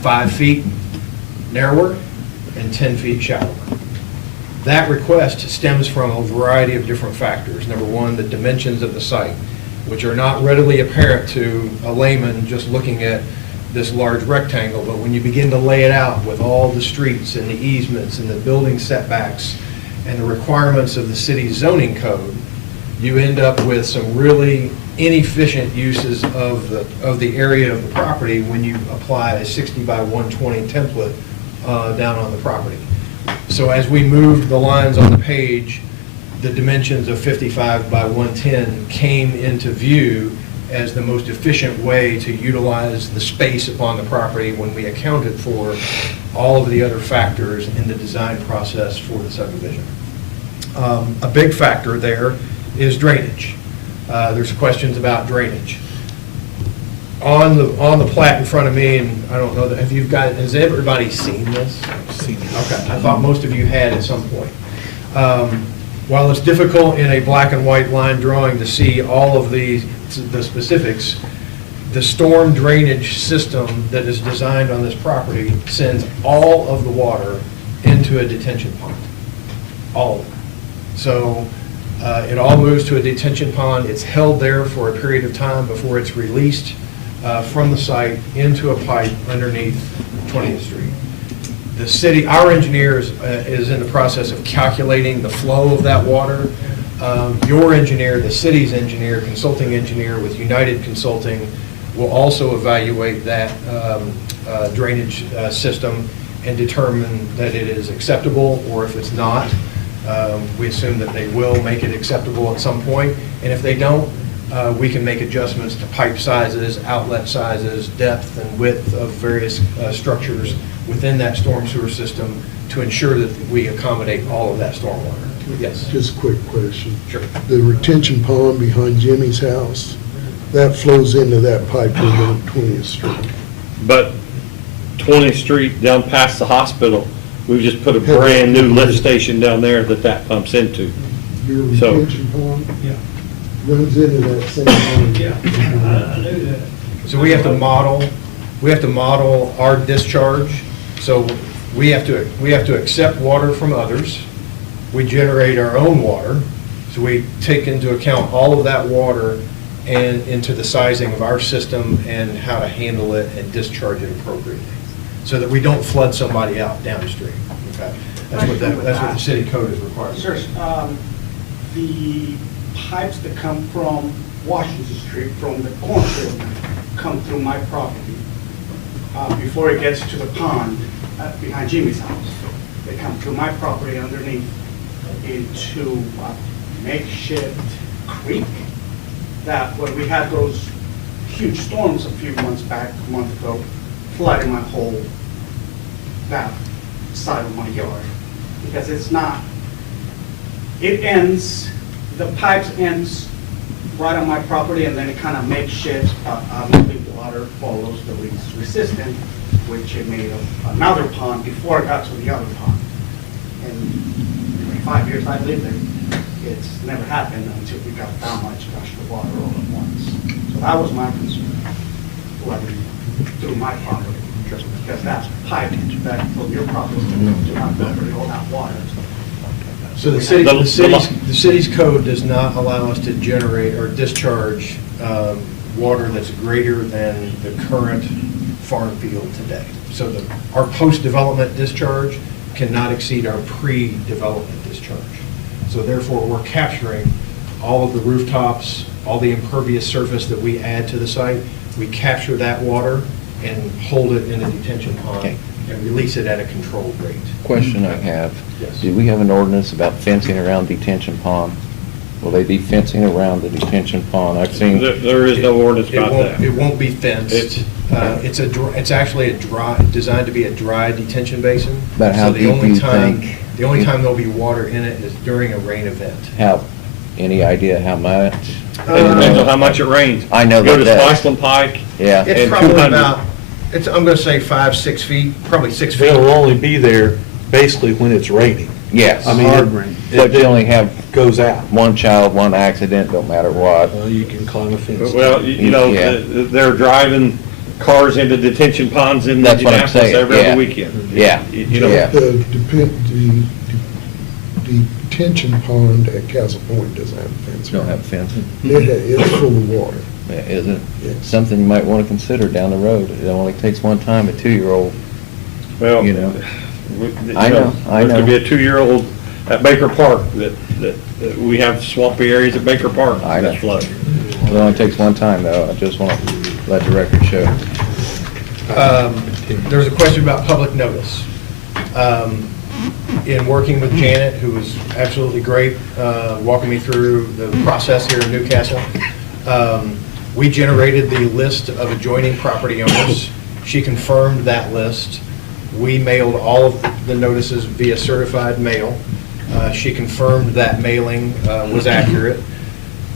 5 feet narrower and 10 feet shallower. That request stems from a variety of different factors. Number one, the dimensions of the site, which are not readily apparent to a layman just looking at this large rectangle, but when you begin to lay it out with all the streets and the easements and the building setbacks and the requirements of the city's zoning code, you end up with some really inefficient uses of the area of the property when you apply a 60 by 120 template down on the property. So as we moved the lines on the page, the dimensions of 55 by 110 came into view as the most efficient way to utilize the space upon the property when we accounted for all of the other factors in the design process for the subdivision. A big factor there is drainage. There's questions about drainage. On the plat in front of me, and I don't know, has everybody seen this? Seen it. Okay, I thought most of you had at some point. While it's difficult in a black and white line drawing to see all of the specifics, the storm drainage system that is designed on this property sends all of the water into a detention pond. All of it. So it all moves to a detention pond. It's held there for a period of time before it's released from the site into a pipe underneath 20th Street. The city, our engineer is in the process of calculating the flow of that water. Your engineer, the city's engineer, consulting engineer with United Consulting, will also evaluate that drainage system and determine that it is acceptable, or if it's not, we assume that they will make it acceptable at some point. And if they don't, we can make adjustments to pipe sizes, outlet sizes, depth and width of various structures within that storm sewer system to ensure that we accommodate all of that stormwater. Yes? Just a quick question. Sure. The retention pond behind Jimmy's house, that flows into that pipe on 20th Street. But 20th Street down past the hospital, we've just put a brand new lift station down there that pumps into. Your So- retention pond runs into that same pond. Yeah, I knew that. So we have to model our discharge. So we have to accept water from others. We generate our own water. So we take into account all of that water and into the sizing of our system and how to handle it and discharge it appropriately, so that we don't flood somebody out downstream. Okay? That's what the city code is required. Sir, the pipes that come from Washington Street, from the cornfield, come through my property. Before it gets to the pond behind Jimmy's house, they come through my property underneath into a makeshift creek that when we had those huge storms a few months back, a month ago, flooding my whole that side of my yard. Because it's not, it ends, the pipes ends right on my property, and then it kind of makeshift, obviously water follows the least resistant, which it made another pond before it got to the other pond. And in 5 years I lived there, it's never happened until we got that much gush of water all at once. So that was my concern, flooding through my property, because that's piped back from your property to my property, all that water. So the city's code does not allow us to generate or discharge water that's greater than the current farm field today. So our post-development discharge cannot exceed our pre-development discharge. So therefore, we're capturing all of the rooftops, all the impervious surface that we add to the site. We capture that water and hold it in a detention pond and release it at a controlled rate. Question I have. Yes. Do we have an ordinance about fencing around detention pond? Will they be fencing around the detention pond? I've seen. There is no ordinance about that. It won't be fenced. It's actually designed to be a dry detention basin. But how So the deep do only you time- think? The only time there'll be water in it is during a rain event. Any idea how much? It depends on how much it rains. I know Go to that. Spiceland Pike. Yeah. It's And probably 200. about, I'm gonna say 5-6 feet, probably 6 feet. They'll only be there basically when it's raining. Yes. I mean, Hard rain. But you only have goes out. one child, one accident, don't matter what. Well, you can climb a fence. Well, you know, Yeah. they're driving cars into detention ponds in That's what I'm Indianapolis saying, every yeah. other weekend. Yeah. You know, Yeah. The detention pond at Castle Point doesn't have a fence. Don't have fencing. It's full of water. Yeah, is it? Yes. Something you might want to consider down the road. It only takes one time, a 2-year-old, well, you know. you I know. There could be a 2-year-old at Baker Park that we have swampy areas at Baker Park I know. that flood. It only takes one time, though. I just want to let the record show. There's a question about public notice. In working with Janet, who was absolutely great, walking me through the process here in Newcastle, we generated the list of adjoining property owners. She confirmed that list. We mailed all of the notices via certified mail. She confirmed that mailing was accurate.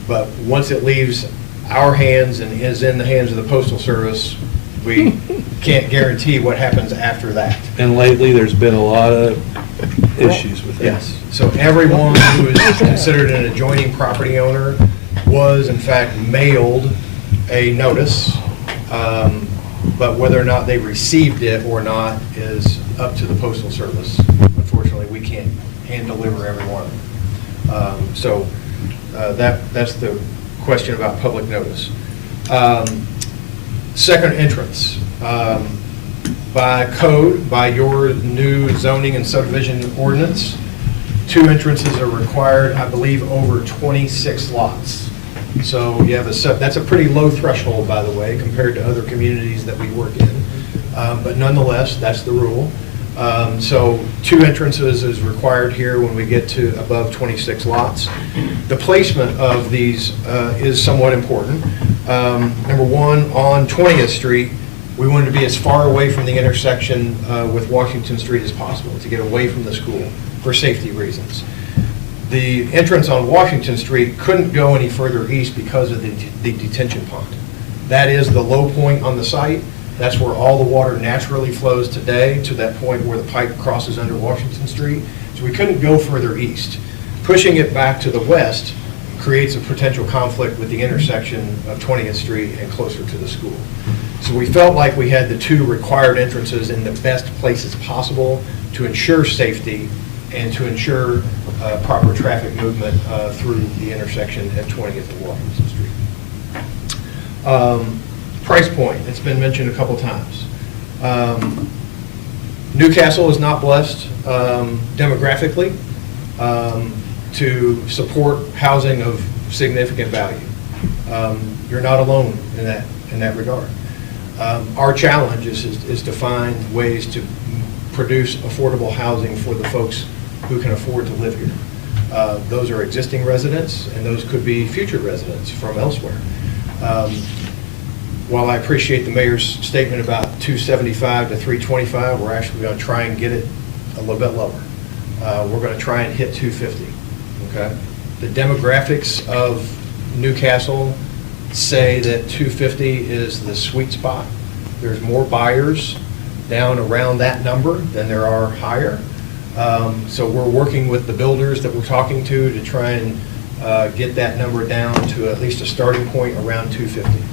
But once it leaves our hands and is in the hands of the Postal Service, we can't guarantee what happens after that. And lately, there's been a lot of issues with that. Yes, so everyone who is considered an adjoining property owner was in fact mailed a notice, but whether or not they received it or not is up to the Postal Service. Unfortunately, we can't hand deliver every one of them. So that's the question about public notice. Second entrance. By code, by your new zoning and subdivision ordinance, 2 entrances are required, I believe, over 26 lots. So you have that's a pretty low threshold, by the way, compared to other communities that we work in. But nonetheless, that's the rule. So 2 entrances is required here when we get to above 26 lots. The placement of these is somewhat important. Number one, on 20th Street, we wanted to be as far away from the intersection with Washington Street as possible, to get away from the school for safety reasons. The entrance on Washington Street couldn't go any further east because of the detention pond. That is the low point on the site. That's where all the water naturally flows today, to that point where the pipe crosses under Washington Street. So we couldn't go further east. Pushing it back to the west creates a potential conflict with the intersection of 20th Street and closer to the school. So we felt like we had the 2 required entrances in the best places possible to ensure safety and to ensure proper traffic movement through the intersection at 20th and Washington Street. Price point, it's been mentioned a couple times. Newcastle is not blessed demographically to support housing of significant value. You're not alone in that regard. Our challenge is to find ways to produce affordable housing for the folks who can afford to live here. Those are existing residents, and those could be future residents from elsewhere. While I appreciate the mayor's statement about 275 to 325, we're actually going to try and get it a little bit lower. We're going to try and hit 250, okay? The demographics of Newcastle say that 250 is the sweet spot. There's more buyers down around that number than there are higher. So we're working with the builders that we're talking to try and get that number down to at least a starting point around 250.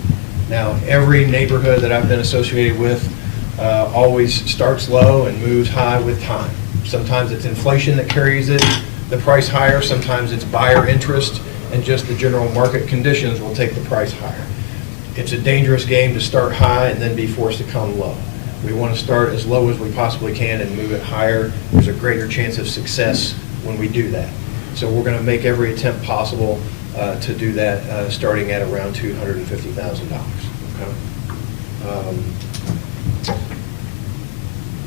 Now, every neighborhood that I've been associated with always starts low and moves high with time. Sometimes it's inflation that carries it. the price higher. Sometimes it's buyer interest, and just the general market conditions will take the price higher. It's a dangerous game to start high and then be forced to come low. We want to start as low as we possibly can and move it higher. There's a greater chance of success when we do that. So we're going to make every attempt possible to do that, starting at around $250,000.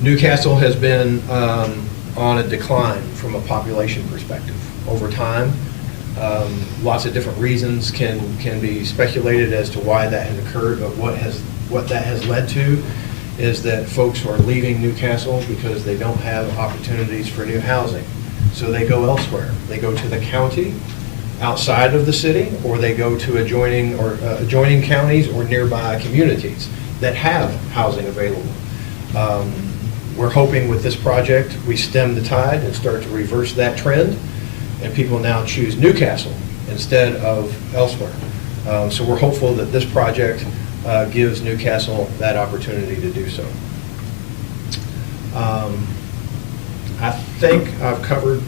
Newcastle has been on a decline from a population perspective over time. Lots of different reasons can be speculated as to why that has occurred, but what that has led to is that folks are leaving Newcastle because they don't have opportunities for new housing. So they go elsewhere. They go to the county outside of the city, or they go to adjoining counties or nearby communities that have housing available. We're hoping with this project, we stem the tide and start to reverse that trend, and people now choose Newcastle instead of elsewhere. So we're hopeful that this project gives Newcastle that opportunity to do so. I think I've covered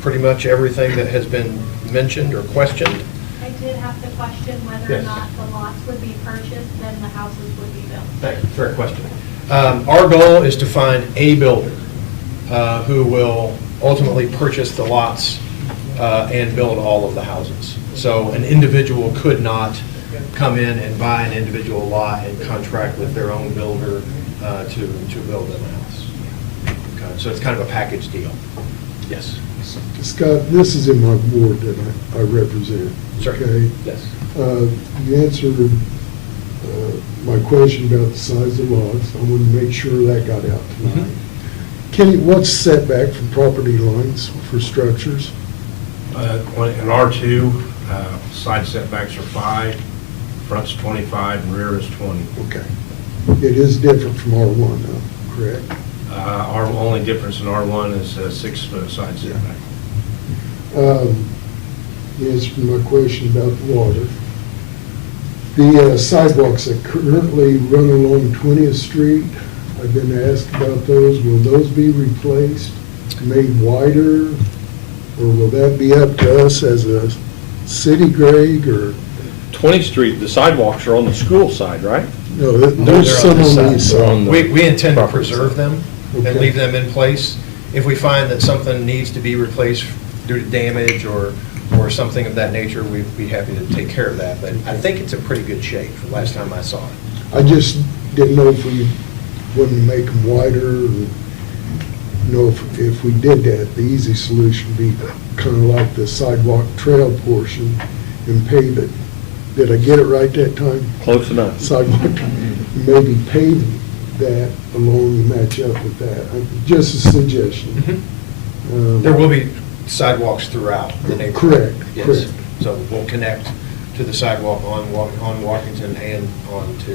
pretty much everything that has been mentioned or questioned. I did have to question whether or Yes. not the lots would be purchased, then the houses would be built. Fair question. Our goal is to find a builder who will ultimately purchase the lots and build all of the houses. So an individual could not come in and buy an individual lot and contract with their own builder to build them a house. Okay, so it's kind of a package deal. Yes. Scott, this is in my ward that I represent. Sure. Okay? Yes. You answered my question about the size of lots. I want to make sure that got out tonight. Kenny, what's setback from property lines for structures? In R2, side setbacks are 5, front's 25, and rear is 20. Okay. It is different from R1, though, correct? Our only difference in R1 is a 6-foot side setback. You answered my question about the water. The sidewalks that currently run along 20th Street, I've been asked about those. Will those be replaced, made wider, or will that be up to us as a city, Greg, or? 20th Street, the sidewalks are on the school side, right? No, there's some on the east side. We intend to preserve them and Okay. leave them in place. If we find that something needs to be replaced due to damage or something of that nature, we'd be happy to take care of that. But I think it's in pretty good shape from last time I saw it. I just didn't know if we wanted to make them wider, or, if we did that, the easy solution would be kind of like the sidewalk trail portion and pave it. Did I get it right that time? Close enough. Sidewalk, maybe pave that along and match up with that. Just a suggestion. There will be sidewalks throughout the neighborhood. Correct, Yes. correct. So we'll connect to the sidewalk on Washington and on to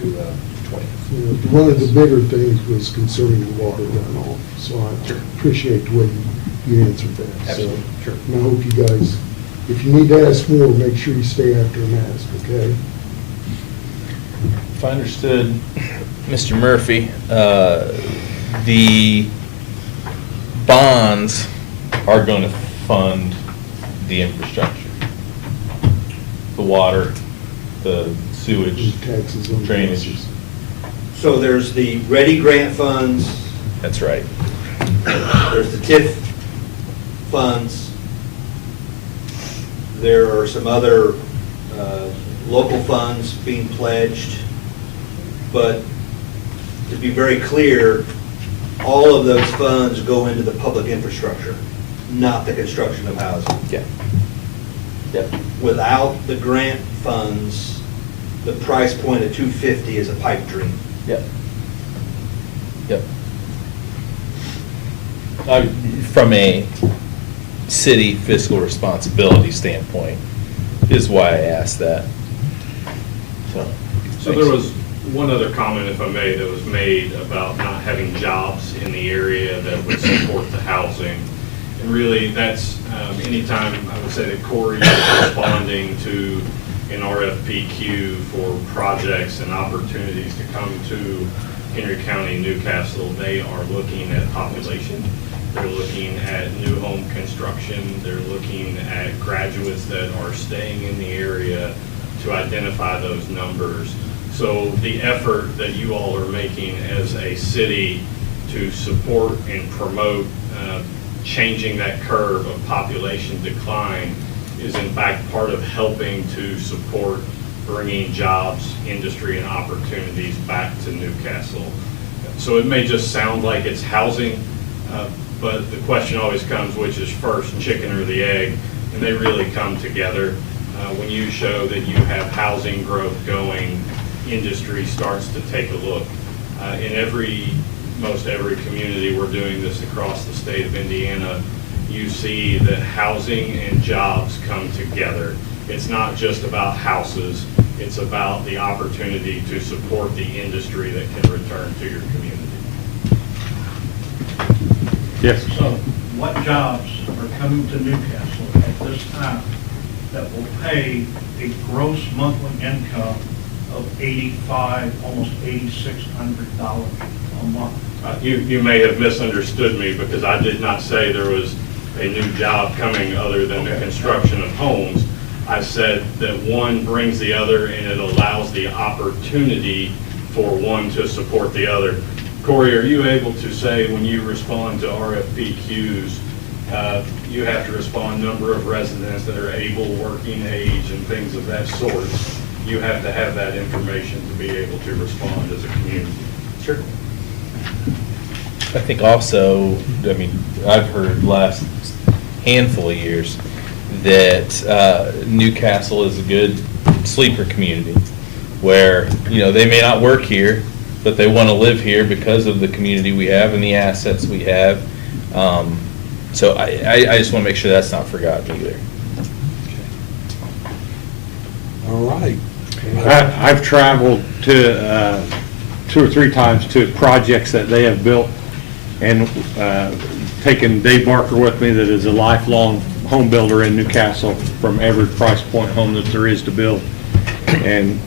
20th. One of the bigger things was concerning the water runoff, so I appreciate the way you answered that. Absolutely, sure. And I hope you guys, if you need to ask more, make sure you stay after and ask, okay? If I understood Mr. Murphy, the bonds are going to fund the infrastructure, the water, the sewage, Taxes on drainage. So there's the Ready Grant funds, That's right. there's the TIF funds, there are some other local funds being pledged, but to be very clear, all of those funds go into the public infrastructure, not the construction of housing. Yeah. Yep. Without the grant funds, the price point of $250 is a pipe dream. Yep. Yep. From a city fiscal responsibility standpoint is why I asked that. So there was one other comment, if I may, that was made about not having jobs in the area that would support the housing. And really, that's anytime, I would say that Corey is responding to an RFPQ for projects and opportunities to come to Henry County, Newcastle, they are looking at population They're looking at new home construction. They're looking at graduates that are staying in the area to identify those numbers. So the effort that you all are making as a city to support and promote changing that curve of population decline is in fact part of helping to support bringing jobs, industry, and opportunities back to Newcastle. So it may just sound like it's housing, but the question always comes, which is first, chicken or the egg? And they really come together. When you show that you have housing growth going, industry starts to take a look. In most every community, we're doing this across the state of Indiana, you see that housing and jobs come together. It's not just about houses, it's about the opportunity to support the industry that can return to your community. Yes. So what jobs are coming to Newcastle at this time that will pay a gross monthly income of almost $8,600 a month? You may have misunderstood me because I did not say there was a new job coming other than the construction of homes. I said that one brings the other and it allows the opportunity for one to support the other. Corey, are you able to say when you respond to RFPQs, you have to respond number of residents that are able, working age, and things of that sort? You have to have that information to be able to respond as a community. Sure. I think also, I mean, I've heard last handful of years that Newcastle is a good sleeper community where, you know, they may not work here, but they want to live here because of the community we have and the assets we have. So I just want to make sure that's not forgotten either. All right. I've traveled to 2 or 3 times to projects that they have built and taken Dave Barker with me, that is a lifelong home builder in Newcastle, from every price point home that there is to build. And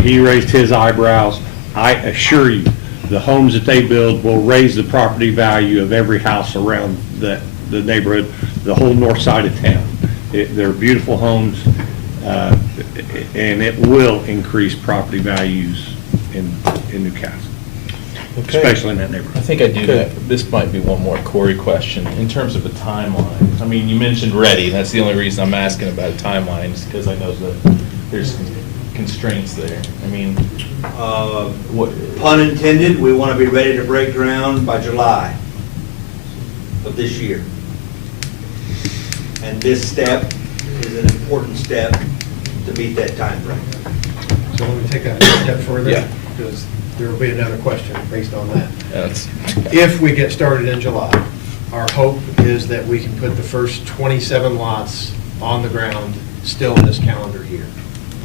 he raised his eyebrows. I assure you, the homes that they build will raise the property value of every house around the neighborhood, the whole north side of town. They're beautiful homes, and it will increase property values in Newcastle, especially in that neighborhood. I think I do that. This might be one more Corey question. In terms of a timeline, I mean, you mentioned ready, and that's the only reason I'm asking about a timeline, is because I know that there's constraints there. I mean, Pun intended, we want to be ready to break ground by July of this year. And this step is an important step to meet that time frame. So let me take that one step further. Yeah. Because there will be another question based on that. If we get started in July, our hope is that we can put the first 27 lots on the ground still in this calendar year.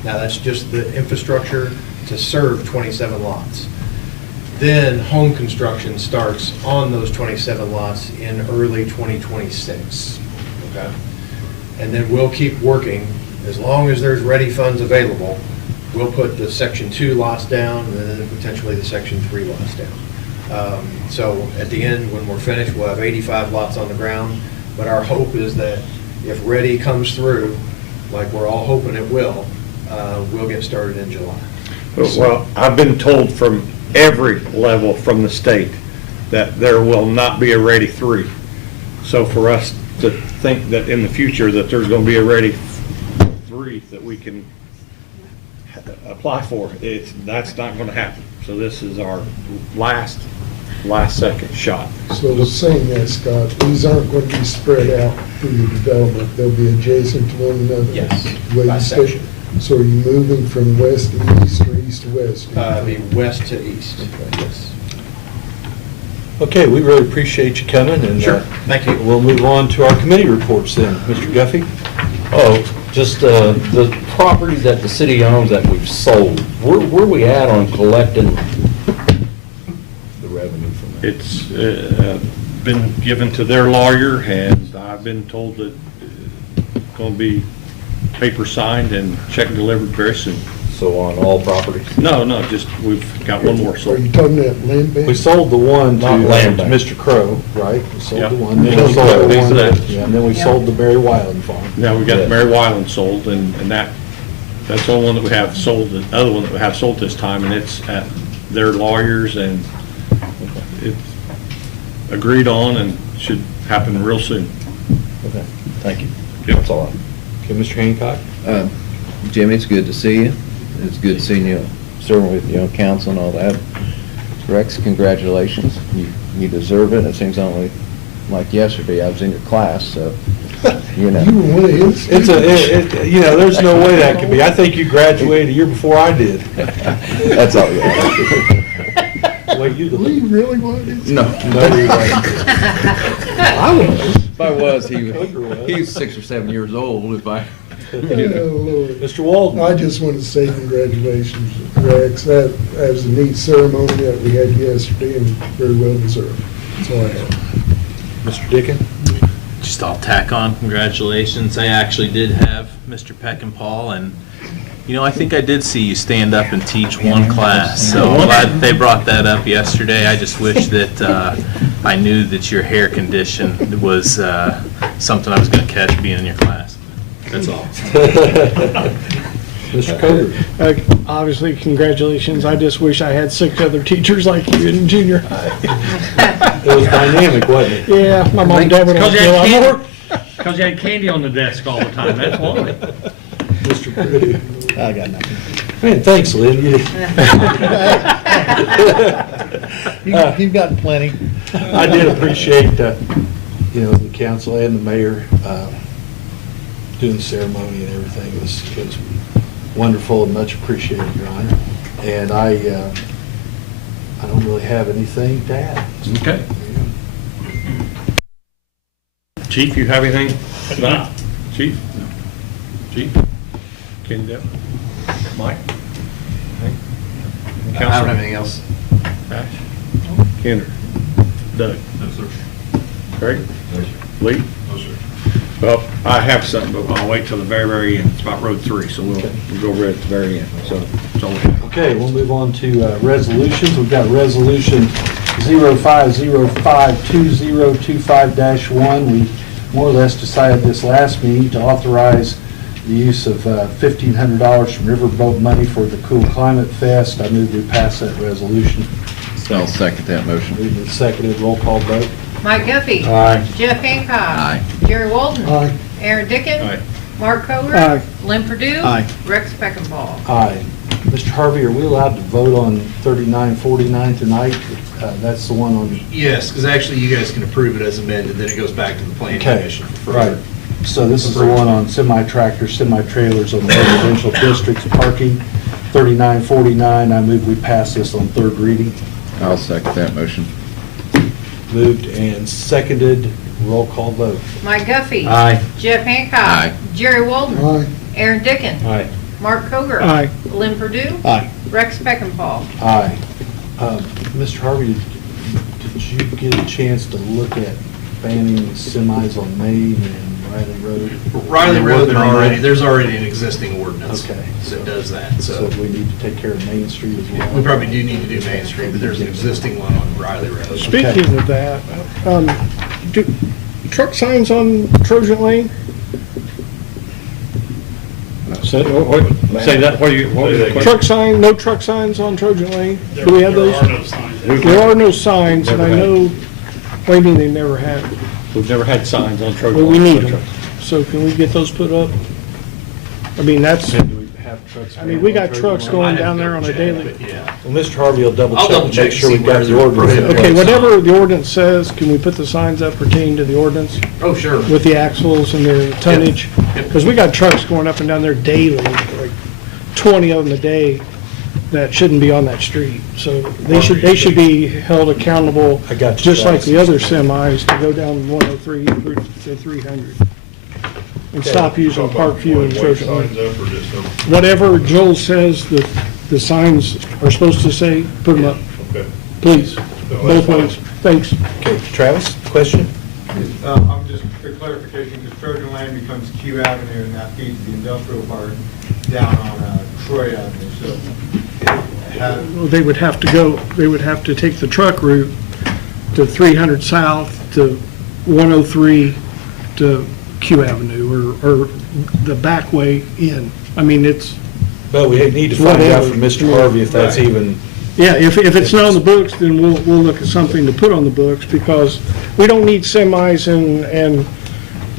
Now, that's just the infrastructure to serve 27 lots. Then home construction starts on those 27 lots in early 2026. Okay? And then we'll keep working. As long as there's ready funds available, we'll put the Section 2 lots down and then potentially the Section 3 lots down. So at the end, when we're finished, we'll have 85 lots on the ground. But our hope is that if ready comes through, like we're all hoping it will, we'll get started in July. Well, I've been told from every level from the state that there will not be a Ready 3. So for us to think that in the future that there's going to be a Ready 3 that we can apply for, that's not going to happen. So this is our last second shot. So saying that, Scott, these aren't going to be spread out through the development, they'll be adjacent to one another? Yes, Way by you say- section. So are you moving from west to east or east to west? Be west to east. Yes. Okay, we really appreciate you coming, and Sure. Thank you. We'll move on to our committee reports then. Mr. Guffey? Oh, just the properties that the city owns that we've sold, where we at on collecting the revenue from that? It's been given to their lawyer, and I've been told that it's going to be paper signed and check delivered very soon. So on all properties? No, just, we've got one more Are sold. you talking that land bank? We sold the one to Not land bank. Mr. Crow, right? We sold Yep. the one. Then we These sold are the one, that. yeah, and then we sold the Barry Wyland farm. Now, we got Yes. Mary Wyland sold, and that's the only one that we have sold, the other one that we have sold this time, and it's at their lawyers, and it's agreed on and should happen real soon. Okay, thank you. Yep. That's all. Okay, Mr. Hancock? Jimmy, it's good to see you. It's good seeing you, serving with you on council and all that. Rex, congratulations. You deserve it. It seems only like yesterday I was in your class, so, you know. You were one of his It's there's no way that could be. I think you graduated a year before I did. That's all, yeah. Well, you Well, you really wanted it? No. No, you weren't. I was. If I was, he's 6 or 7 years old if I, Oh, Lord. Mr. Walden? I just want to say congratulations, Rex. That was a neat ceremony that we had yesterday and very well deserved. That's all I have. Mr. Dickin? Just I'll tack on congratulations. I actually did have Mr. Peckinpah, and I think I did see you stand up and teach one class. So I'm glad they brought that up yesterday. I just wish that I knew that your hair condition was something I was going to catch being in your class. That's all. Mr. Coder? Obviously, congratulations. I just wish I had 6 other teachers like you in junior high. It was dynamic, wasn't it? Yeah, my mom and dad would have a lot more. Because you had candy on the desk all the time, that's why. Mr. Perdue? I got nothing. Man, thanks, Lynn. You've gotten plenty. I did appreciate, the council and the mayor doing the ceremony and everything. It was wonderful and much appreciated, Your Honor. And I don't really have anything to add. Okay. Chief, you have anything? No. Chief? No. Chief? Ken, Deb? Mike? I don't have anything else. Ash? Kendra? Doug? No, sir. Craig? No, sir. Lee? No, sir. Well, I have something, but I'll wait till the very, very end. It's about Road 3, so we'll go over it at the very end. So that's all we have. Okay, we'll move on to resolutions. We've got Resolution 05052025-1. We more or less decided this last meeting to authorize the use of $1,500 from Riverboat money for the Cool Climate Fest. I move we pass that resolution. I'll second that motion. Moved and seconded, roll call vote. Mike Guffey. Aye. Jeff Hancock. Aye. Jerry Walden. Aye. Aaron Dickens. Aye. Mark Koger. Aye. Lynn Perdue. Aye. Rex Peckinpah. Aye. Mr. Harvey, are we allowed to vote on 3949 tonight? That's the one on... Yes, because actually you guys can approve it as amended, then it goes back to the planning Okay, commission for right. further. So this is the one on semi-tractors, semi-trailers on the residential districts parking, 3949. I move we pass this on third reading. I'll second that motion. Moved and seconded, roll call vote. Mike Guffey. Aye. Jeff Hancock. Aye. Jerry Walden. Aye. Aaron Dickens. Aye. Mark Koger. Aye. Lynn Perdue. Aye. Rex Peckinpah. Aye. Mr. Harvey, did you get a chance to look at banning semis on Main and Riley Road? Riley They're Road, working on that? there's already an existing ordinance Okay. that does that, So so. we need to take care of Main Street as well? We probably do need to do Main Street, but there's an existing one on Riley Road. Speaking of that, do truck signs on Trojan Lane? Say that, what are you, Truck sign, no truck signs on Trojan Lane? Do we have those? There are no signs, and I know, what do you mean they never have? We've never had signs on Trojan. Well, we need them. So can we get those put up? I mean, that's, I mean, we got trucks going down there on a daily. Yeah. Well, Mr. Harvey will double I'll check double and check make to sure see we've got where the they're ordinance. prohibited. Okay, whatever the ordinance says, can we put the signs up pertaining to the ordinance Oh, sure. with the axles and their tonnage? Yep. Because we got trucks going up and down there daily, like 20 of them a day, that shouldn't be on that street. So they should be held accountable, I got you, just like the Travis. other semis, to go down 103 to 300. And stop using Parkview and Trojan Lane. Whatever Joel says that the signs are supposed to say, put them up. Please, both ways. Thanks. Okay, Travis, question? I'm just, for clarification, because Trojan Lane becomes Q Avenue and that feeds the industrial park. down on Troy Avenue, so Well, they would have to take the truck route to 300 South to 103 to Q Avenue, or the back way in. I mean, it's. But we need to find out from Mr. Harvey if that's Right. even. Yeah, if it's not on the books, then we'll look at something to put on the books, because we don't need semis and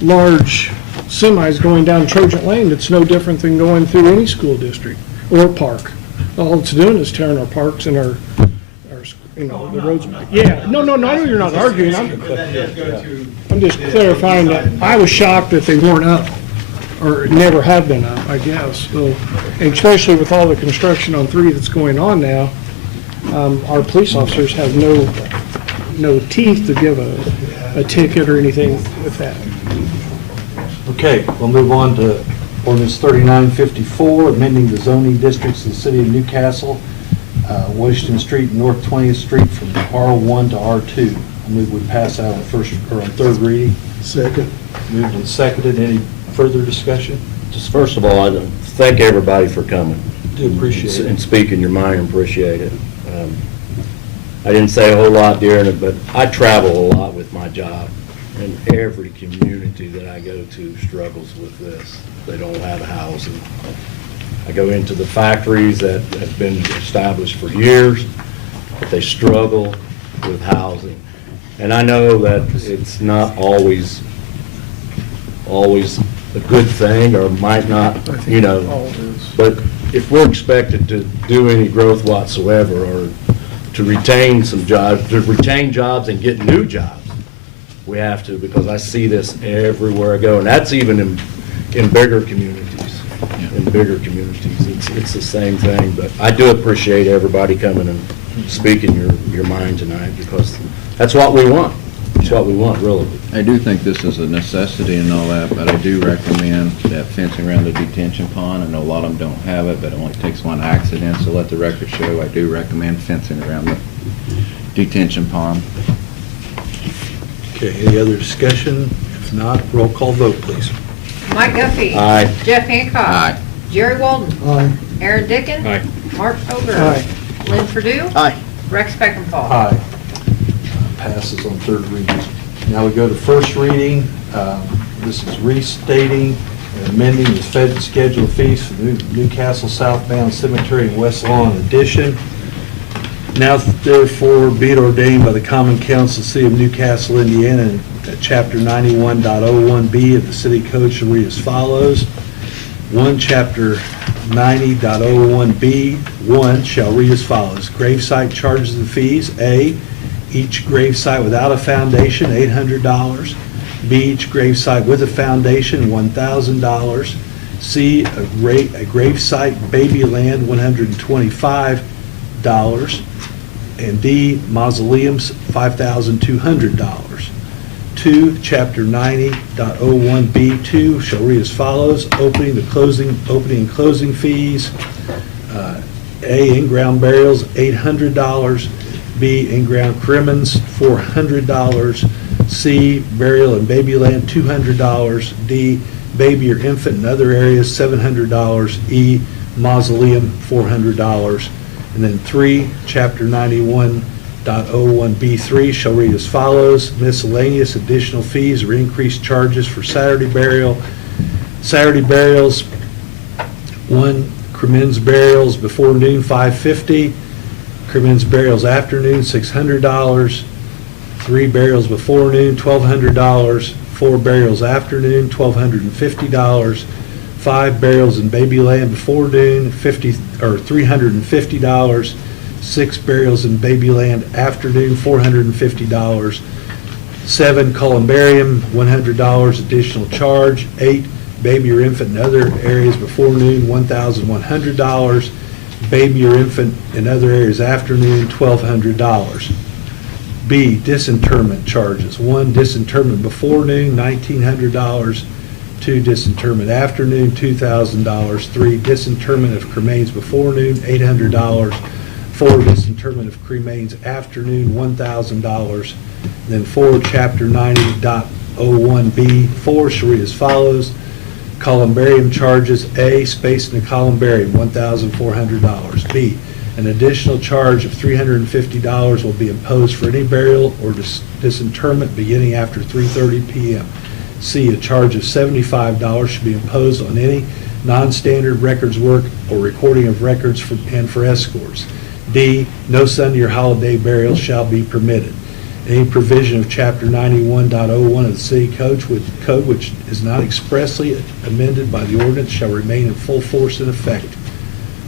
large semis going down Trojan Lane. It's no different than going through any school district or park. All it's doing is tearing our parks and our the roads. Yeah, no, you're not arguing. I'm just clarifying that I was shocked that they weren't up, or never have been up, I guess. So, and especially with all the construction on 3 that's going on now, our police officers have no teeth to give a ticket or anything with that. Okay, we'll move on to ordinance 3954, amending the zoning districts of the city of Newcastle, Washington Street, and North 20th Street from R1 to R2. I move we pass that on third reading. Second. Moved and seconded. Any further discussion? Just first of all, I thank everybody for coming. Do appreciate it. And speaking your mind, appreciate it. I didn't say a whole lot during it, but I travel a lot with my job, and every community that I go to struggles with this. They don't have a housing. I go into the factories that have been established for years, but they struggle with housing. And I know that it's not always a good thing, or might not, but if we're expected to do any growth whatsoever, or to retain some jobs, and get new jobs, we have to, because I see this everywhere I go, and that's even in bigger communities. In bigger communities, it's the same thing, but I do appreciate everybody coming and speaking your mind tonight, because that's what we want. That's what we want, really. I do think this is a necessity and all that, but I do recommend that fencing around the detention pond. I know a lot of them don't have it, but it only takes one accident, so let the record show I do recommend fencing around the detention pond. Okay, any other discussion? If not, roll call vote, please. Mike Guffey. Aye. Jeff Hancock. Aye. Jerry Walden. Aye. Aaron Dickens. Aye. Mark Koger. Aye. Lynn Purdue. Aye. Rex Beckenpaul. Aye. Passes on third reading. Now we go to first reading. This is restating and amending the federal schedule of fees for the Newcastle southbound cemetery and West Lawn addition. Now therefore be it ordained by the Common Council of the City of Newcastle, Indiana, that Chapter 91.01B of the City Code shall read as follows. 1, Chapter 90.01B, 1 shall read as follows. Gravesite charges and fees. A, each gravesite without a foundation, $800. B, each gravesite with a foundation, $1,000. C, a gravesite babyland, $125. And D, mausoleums, $5,200. 2, Chapter 90.01B2 shall read as follows. Opening and closing fees. A, in-ground burials, $800. B, in-ground cremins, $400. C, burial and babyland, $200. D, baby or infant in other areas, $700. E, mausoleum, $400. And then 3, Chapter 91.01B3 shall read as follows. Miscellaneous additional fees or increased charges for Saturday burials. 1, cremins burials before noon, $550. Cremins burials afternoon, $600. 3 burials before noon, $1,200. 4 burials afternoon, $1,250. 5 burials in babyland before noon, $350. 6 burials in babyland afternoon, $450. 7 columbarium, $100 additional charge. 8 baby or infant in other areas before noon, $1,100. Baby or infant in other areas afternoon, $1,200. B, disinterment charges. 1, disinterment before noon, $1,900. 2, disinterment afternoon, $2,000. 3, disinterment of cremains before noon, $800. 4, disinterment of cremains afternoon, $1,000. Then 4, Chapter 90.01B4 shall read as follows. Columbarium charges, A, space in the columbarium, $1,400. B, an additional charge of $350 will be imposed for any burial or disinterment beginning after 3:30 p.m. C, a charge of $75 should be imposed on any non-standard records work or recording of records and for escorts. D, no Sunday or holiday burials shall be permitted. Any provision of Chapter 91.01 of the City Code which is not expressly amended by the ordinance shall remain in full force and effect.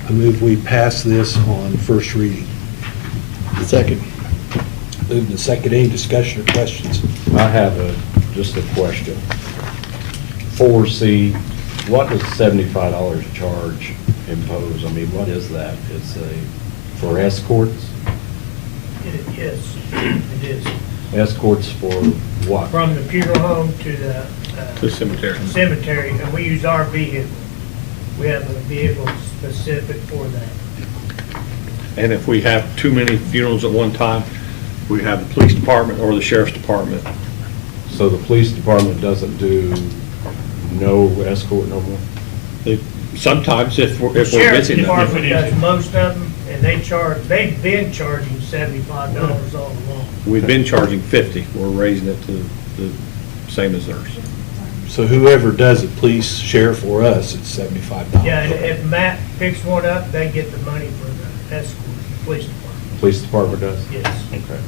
I move we pass this on first reading. Second. Moved and second. Any discussion or questions? I have just a question. 4C, what does $75 charge impose? I mean, what is that? It's for escorts? Yes, it is. Escorts for what? From the funeral home to the To cemetery. cemetery, and we use our vehicle. We have a vehicle specific for that. And if we have too many funerals at one time, we have the police department or the sheriff's department. So the police department doesn't do no escort no more? Sometimes if we're busy. Sheriff's enough. Department does most of them, and they've been charging $75 all along. We've been charging 50. We're raising it to the same as theirs. So whoever does it, police, sheriff, or us, it's $75. Yeah, and if Matt picks one up, they get the money for the escort, the police department. Police department does? Yes. Okay.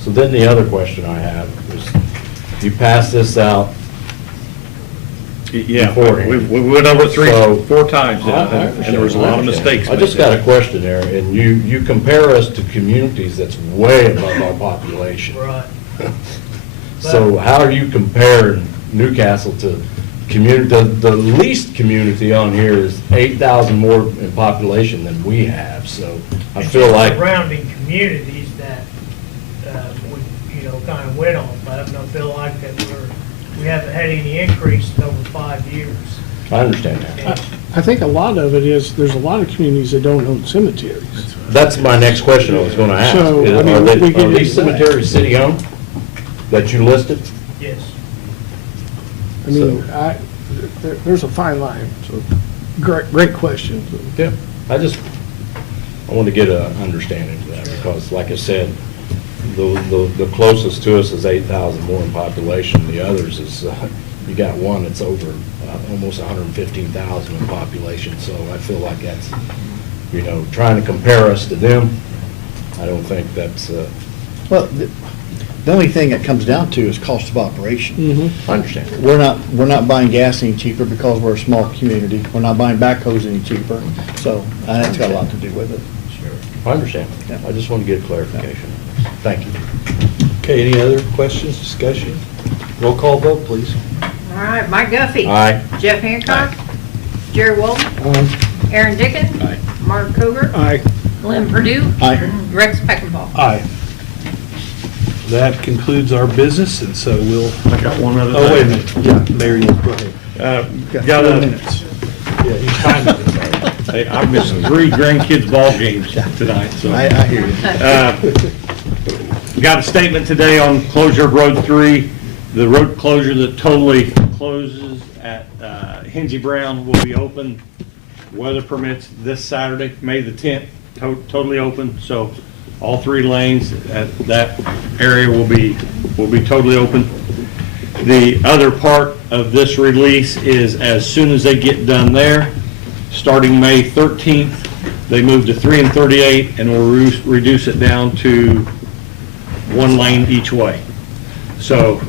So then the other question I have is, you pass this out Yeah, beforehand. we went over So- 4 times, I and there was a lot of understand. mistakes. I just made got there. a question there, and you compare us to communities that's way above our population. Right. So how are you comparing Newcastle to community, the least community on here is 8,000 more in population than we have, so I It's feel just like, surrounding communities that, we, kind of went on, but I don't feel like that we haven't had any increase in over 5 years. I understand that. I think a lot of it is, there's a lot of communities that don't own cemeteries. That's my next question I was gonna ask. So, I mean, Are we they- get are these into that. cemeteries city-owned that you listed? Yes. I mean, there's a fine line, so, great question. Yeah. I want to get an understanding of that, because like I said, the closest to us is 8,000 more in population. The others is, you got one that's over almost 115,000 in population, so I feel like that's, trying to compare us to them, I don't think that's, Well, the only thing it comes down to is cost of operation. I understand. We're not buying gas any cheaper because we're a small community. We're not buying backhoes any cheaper. So that's got a lot to do with it. I understand. I just want to get clarification. Thank you. Okay, any other questions, discussion? Roll call vote, please. All right, Mike Guffey. Aye. Jeff Hancock. Jerry Walton. Aaron Dickens. Aye. Mark Koger. Aye. Glenn Purdue. Aye. Rex Peckinpah. Aye. That concludes our business, and so we'll, I got one other oh, wait a thing. minute. Yeah, Mayor, you go ahead. Got 4 a, minutes. Yeah, you timed it. hey, I missed 3 grandkids' ball games tonight, so. I hear you. Got a statement today on closure of Road 3. The road closure that totally closes at Hinsey Brown will be open, weather permits, this Saturday, May the 10th, totally open. So all 3 lanes at that area will be totally open. The other part of this release is as soon as they get done there, starting May 13th, they move to 3 and 38 and will reduce it down to 1 lane each way. So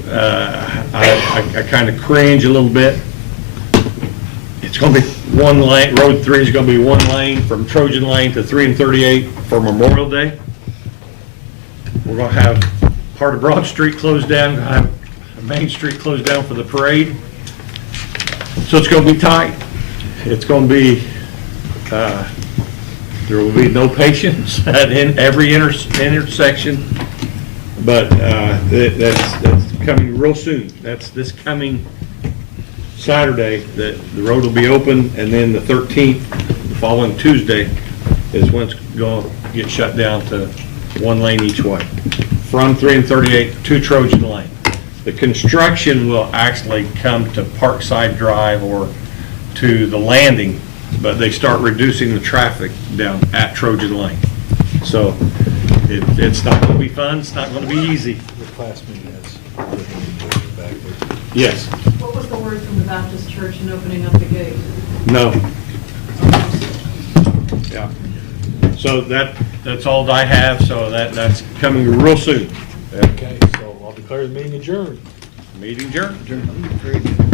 I kind of cringe a little bit. It's going to be 1 lane, Road 3 is going to be 1 lane from Trojan Lane to 3 and 38 for Memorial Day. We're going to have part of Broad Street closed down, going to have Main Street closed down for the parade. So it's going to be tight. It's going to be, there will be no patience in every intersection, but that's coming real soon. That's this coming Saturday, that the road will be open, and then the 13th, the following Tuesday, is when it's going to get shut down to 1 lane each way, from 3 and 38 to Trojan Lane. The construction will actually come to Parkside Drive or to the landing, but they start reducing the traffic down at Trojan Lane. So it's not going to be fun, it's not going to be easy. The class meeting has. Yes, What was the word from the Baptist church in opening up the gate? no. Yeah. So that's all I have, so that's coming real soon. Okay, so I'll declare the meeting adjourned. Meeting adjourned. Very good.